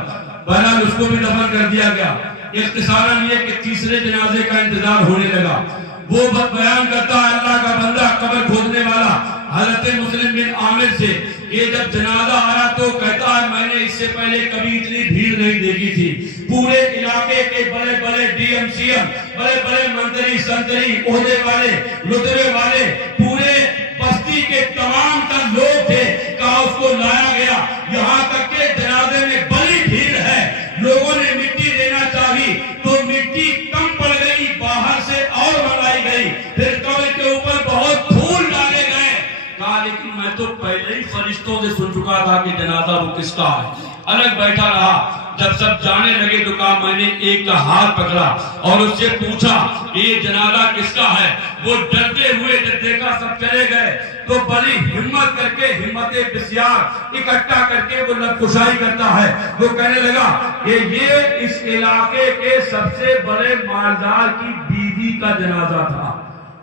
بہرحال اس کو بھی دفن کر دیا گیا. اختصاراً یہ کہ تیسرے جنازے کا انتظار ہونے لگا. وہ بیان کرتا ہے اللہ کا بندہ قبر کھودنے والا حضرت مسلم بن عامر سے کہ جب جنازہ آیا تو کہتا ہے میں نے اس سے پہلے کبھی اتنی بھیڑ نہیں دیکھی تھی. پورے علاقے کے بڑے بڑے ڈی ایم سی ایم, بڑے بڑے منتری سنتری, عہدے والے, رتبے والے, پورے بستی کے تمام تر لوگ تھے. کہا اس کو لایا گیا, یہاں تک کہ جنازے میں بڑی بھیڑ ہے. لوگوں نے مٹی دینا چاہی تو مٹی کم پڑ گئی, باہر سے اور منگائی گئی. پھر قبر کے اوپر بہت پھول ڈالے گئے. کہا لیکن میں تو پہلے ہی فرشتوں سے سن چکا تھا کہ جنازہ وہ کس کا ہے. الگ بیٹھا رہا. جب سب جانے لگے تو کہا میں نے ایک کا ہاتھ پکڑا اور اس سے پوچھا کہ یہ جنازہ کس کا ہے. وہ ڈرتے ہوئے جب دیکھا سب چلے گئے تو بڑی ہمت کر کے, ہمت بسیار اکٹھا کر کے وہ لب کشائی کرتا ہے. وہ کہنے لگا کہ یہ اس علاقے کے سب سے بڑے مالدار کی بیوی کا جنازہ تھا,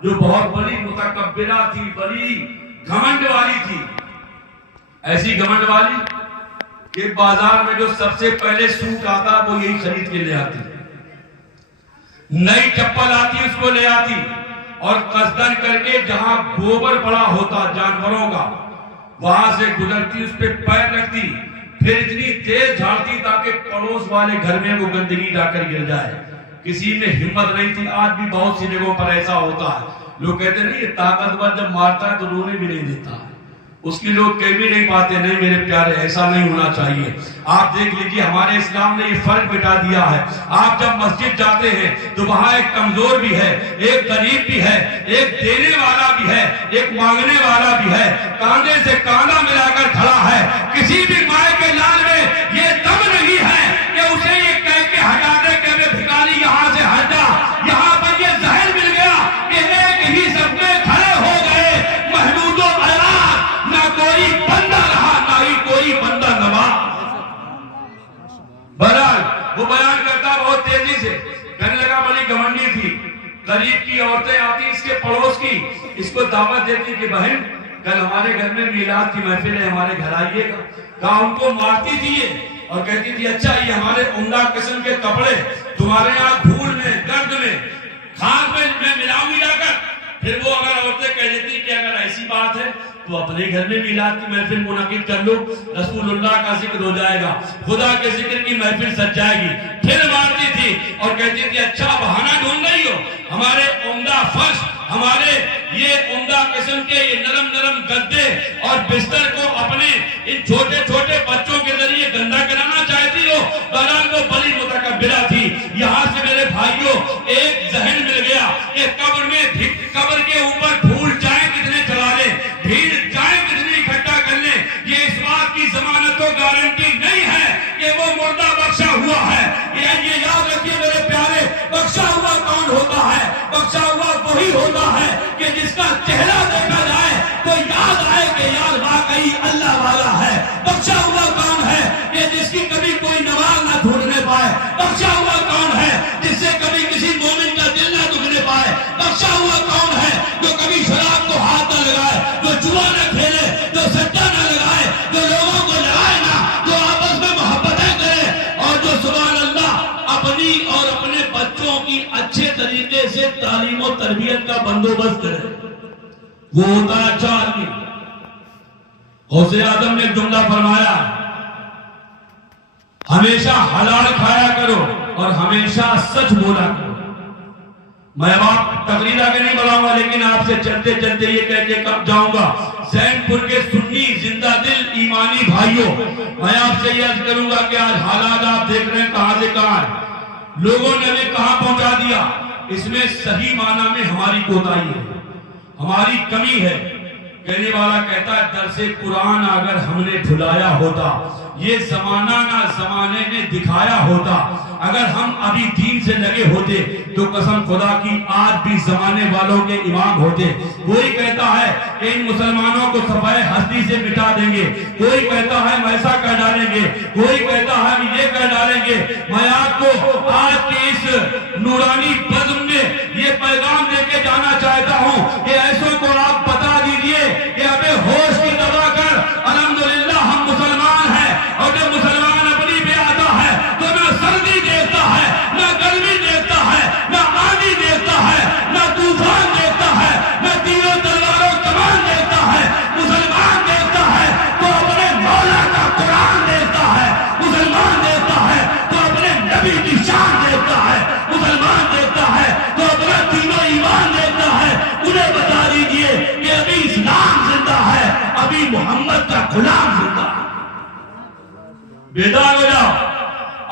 جو بہت بڑی متکبرہ تھی, بڑی گھمنڈ والی تھی. ایسی گھمنڈ والی کہ بازار میں جو سب سے پہلے سوٹ آتا وہ یہی خرید کے لے آتی, نئی چپل آتی اس کو لے آتی, اور قصدن کر کے جہاں گوبر پڑا ہوتا جانوروں کا وہاں سے گزرتی, اس پہ پیر رکھتی, پھر اتنی تیز جھاڑتی تاکہ پڑوس والے گھر میں وہ گندگی لا کر گر جائے. کسی میں ہمت نہیں تھی. آج بھی بہت سی جگہوں پر ایسا ہوتا ہے. لوگ کہتے ہیں نہیں یہ طاقتور جب مارتا ہے تو رونے بھی نہیں دیتا, اس کی لوگ کہہ بھی نہیں پاتے. نہیں میرے پیارے, ایسا نہیں ہونا چاہیے. آپ دیکھ لیجئے ہمارے اسلام نے یہ فرق مٹا دیا ہے. آپ جب مسجد جاتے ہیں تو وہاں ایک کمزور بھی ہے, ایک غریب بھی ہے, ایک دینے والا بھی ہے, ایک مانگنے والا بھی ہے, کاندھے سے کاندھا ملا کر کھڑا ہے. کسی بھی مائے کے لال میں یہ دم نہیں ہے کہ اسے یہ کہہ کے ہٹا دے کہ میں بھکاری یہاں سے ہٹ جا. یہاں پر یہ ظاہر مل گیا کہ ایک ہی سب میں کھڑے ہو گئے, محمود و عیاض, نہ کوئی بندہ رہا نہ ہی کوئی بندہ نواز. بہرحال وہ بیان کرتا بہت تیزی سے, کہنے لگا بڑی گھمنڈی تھی. قریب کی عورتیں آتی اس کے پڑوس کی, اس کو دعوت دیتی کہ بہن کل ہمارے گھر میں میلاد کی محفل ہے, ہمارے گھر آئیے گا. کہا ان کو مارتی تھی یہ اور کہتی تھی اچھا یہ ہمارے عمدہ قسم کے کپڑے تمہارے یہاں دھول میں, گرد میں, کھاد میں ملاؤں گی جا کر. پھر وہ اگر عورتیں کہہ دیتی کہ اگر ایسی بات ہے تو اپنے گھر میں میلاد کی محفل منعقد کر لو, رسول اللہ کا ذکر ہو جائے گا, خدا کے ذکر کی محفل سج جائے گی. پھر مارتی تھی اور کہتی تھی اچھا بہانہ ڈھونڈ رہی ہو, ہمارے عمدہ فرش, ہمارے یہ عمدہ قسم کے یہ نرم نرم گدے اور بستر کو اپنے ان چھوٹے چھوٹے بچوں کے ذریعے گندا کرانا چاہتی ہو. بہرحال وہ بڑی متکبرہ تھی. یہاں سے میرے بھائیوں ایک ذہن مل گیا کہ قبر میں قبر کے اوپر پھول چاہے کتنے چڑھا لیں, بھیڑ چاہے کتنی اکٹھا کر لیں, یہ اس بات کی ضمانت و گارنٹی نہیں ہے کہ وہ مردہ بخشا ہوا ہے. یہ یاد رکھیے میرے پیارے, بخشا ہوا کون ہوتا ہے؟ بخشا ہوا وہی ہوتا ہے کہ جس کا چہرہ دیکھا جائے تو یاد آئے کہ یار واقعی اللہ والا ہے. بخشا ہوا کون ہے کہ جس کی کبھی کوئی نماز نہ چھوڑنے پائے. بخشا ہوا کون ہے جس سے کبھی کسی مومن کا دل نہ دکھنے پائے. بخشا ہوا کون ہے جو کبھی شراب کو ہاتھ نہ لگائے, جو جوا نہ کھیلے, جو سٹا نہ لگائے, جو لوگوں کو لگائے نہ, جو آپس میں محبتیں کرے, اور جو سبحان اللہ اپنی اور اپنے بچوں کی اچھے طریقے سے تعلیم و تربیت کا بندوبست کرے. وہ ہوتا ہے اچھا آدمی. غوث اعظم نے ایک جملہ فرمایا, ہمیشہ حلال کھایا کرو اور ہمیشہ سچ بولا کرو. میں اب آپ تقریر آگے نہیں بڑھاؤں گا, لیکن آپ سے چلتے چلتے یہ کہہ کے کب جاؤں گا, زین پور کے سنی زندہ دل ایمانی بھائیوں, میں آپ سے یہ عرض کروں گا کہ آج حالات آپ دیکھ رہے ہیں کہاں سے کہاں ہے, لوگوں نے ہمیں کہاں پہنچا دیا. اس میں صحیح معنی میں ہماری کوتاہی ہے, ہماری کمی ہے. کہنے والا کہتا ہے درس قرآن اگر ہم نے بھلایا ہوتا, یہ زمانہ نہ زمانے نے دکھایا ہوتا, اگر ہم ابھی دین سے لگے ہوتے تو قسم خدا کی آج بھی زمانے والوں کے امام ہوتے. کوئی کہتا ہے کہ ان مسلمانوں کو صفحہ ہستی سے مٹا دیں گے, کوئی کہتا ہے ہم ایسا کر ڈالیں گے, کوئی کہتا ہے ہم یہ کر ڈالیں گے. میں آپ کو آج کے اس نورانی بزم میں یہ پیغام دے کے جانا چاہتا ہوں کہ ایسوں کو آپ بتا دیجئے کہ ابے بیدار ہو جاؤ.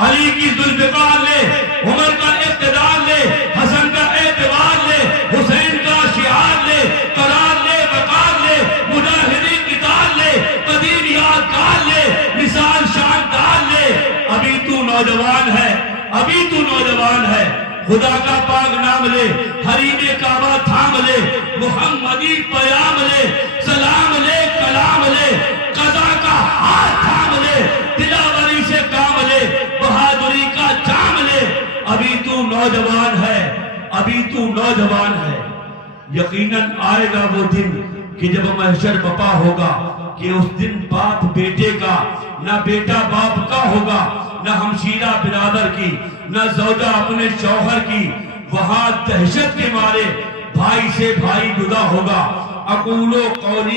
علی کی ذوالفقار لے, عمر کا اقتدار لے, حسن کا اعتبار لے, حسین کا شعار لے, قرار لے, وقار لے, مجاہدی قتال لے, قدیم یادگار لے, مثال شاندار لے. ابھی تو نوجوان ہے, ابھی تو نوجوان ہے. خدا کا پاک نام لے, حریم کعبہ تھام لے, محمدی پیام لے, سلام لے, کلام لے, قضا کا ہاتھ تھام لے, دلاوری سے کام لے, بہادری کا جام لے. ابھی تو نوجوان ہے, ابھی تو نوجوان ہے. یقیناً آئے گا وہ دن کہ جب محشر بپا ہوگا, کہ اس دن باپ بیٹے کا, نہ بیٹا باپ کا ہوگا, نہ ہمشیرہ برادر کی, نہ زوجہ اپنے شوہر کی. وہاں دہشت کے مارے بھائی سے بھائی جدا ہوگا. اقول قولی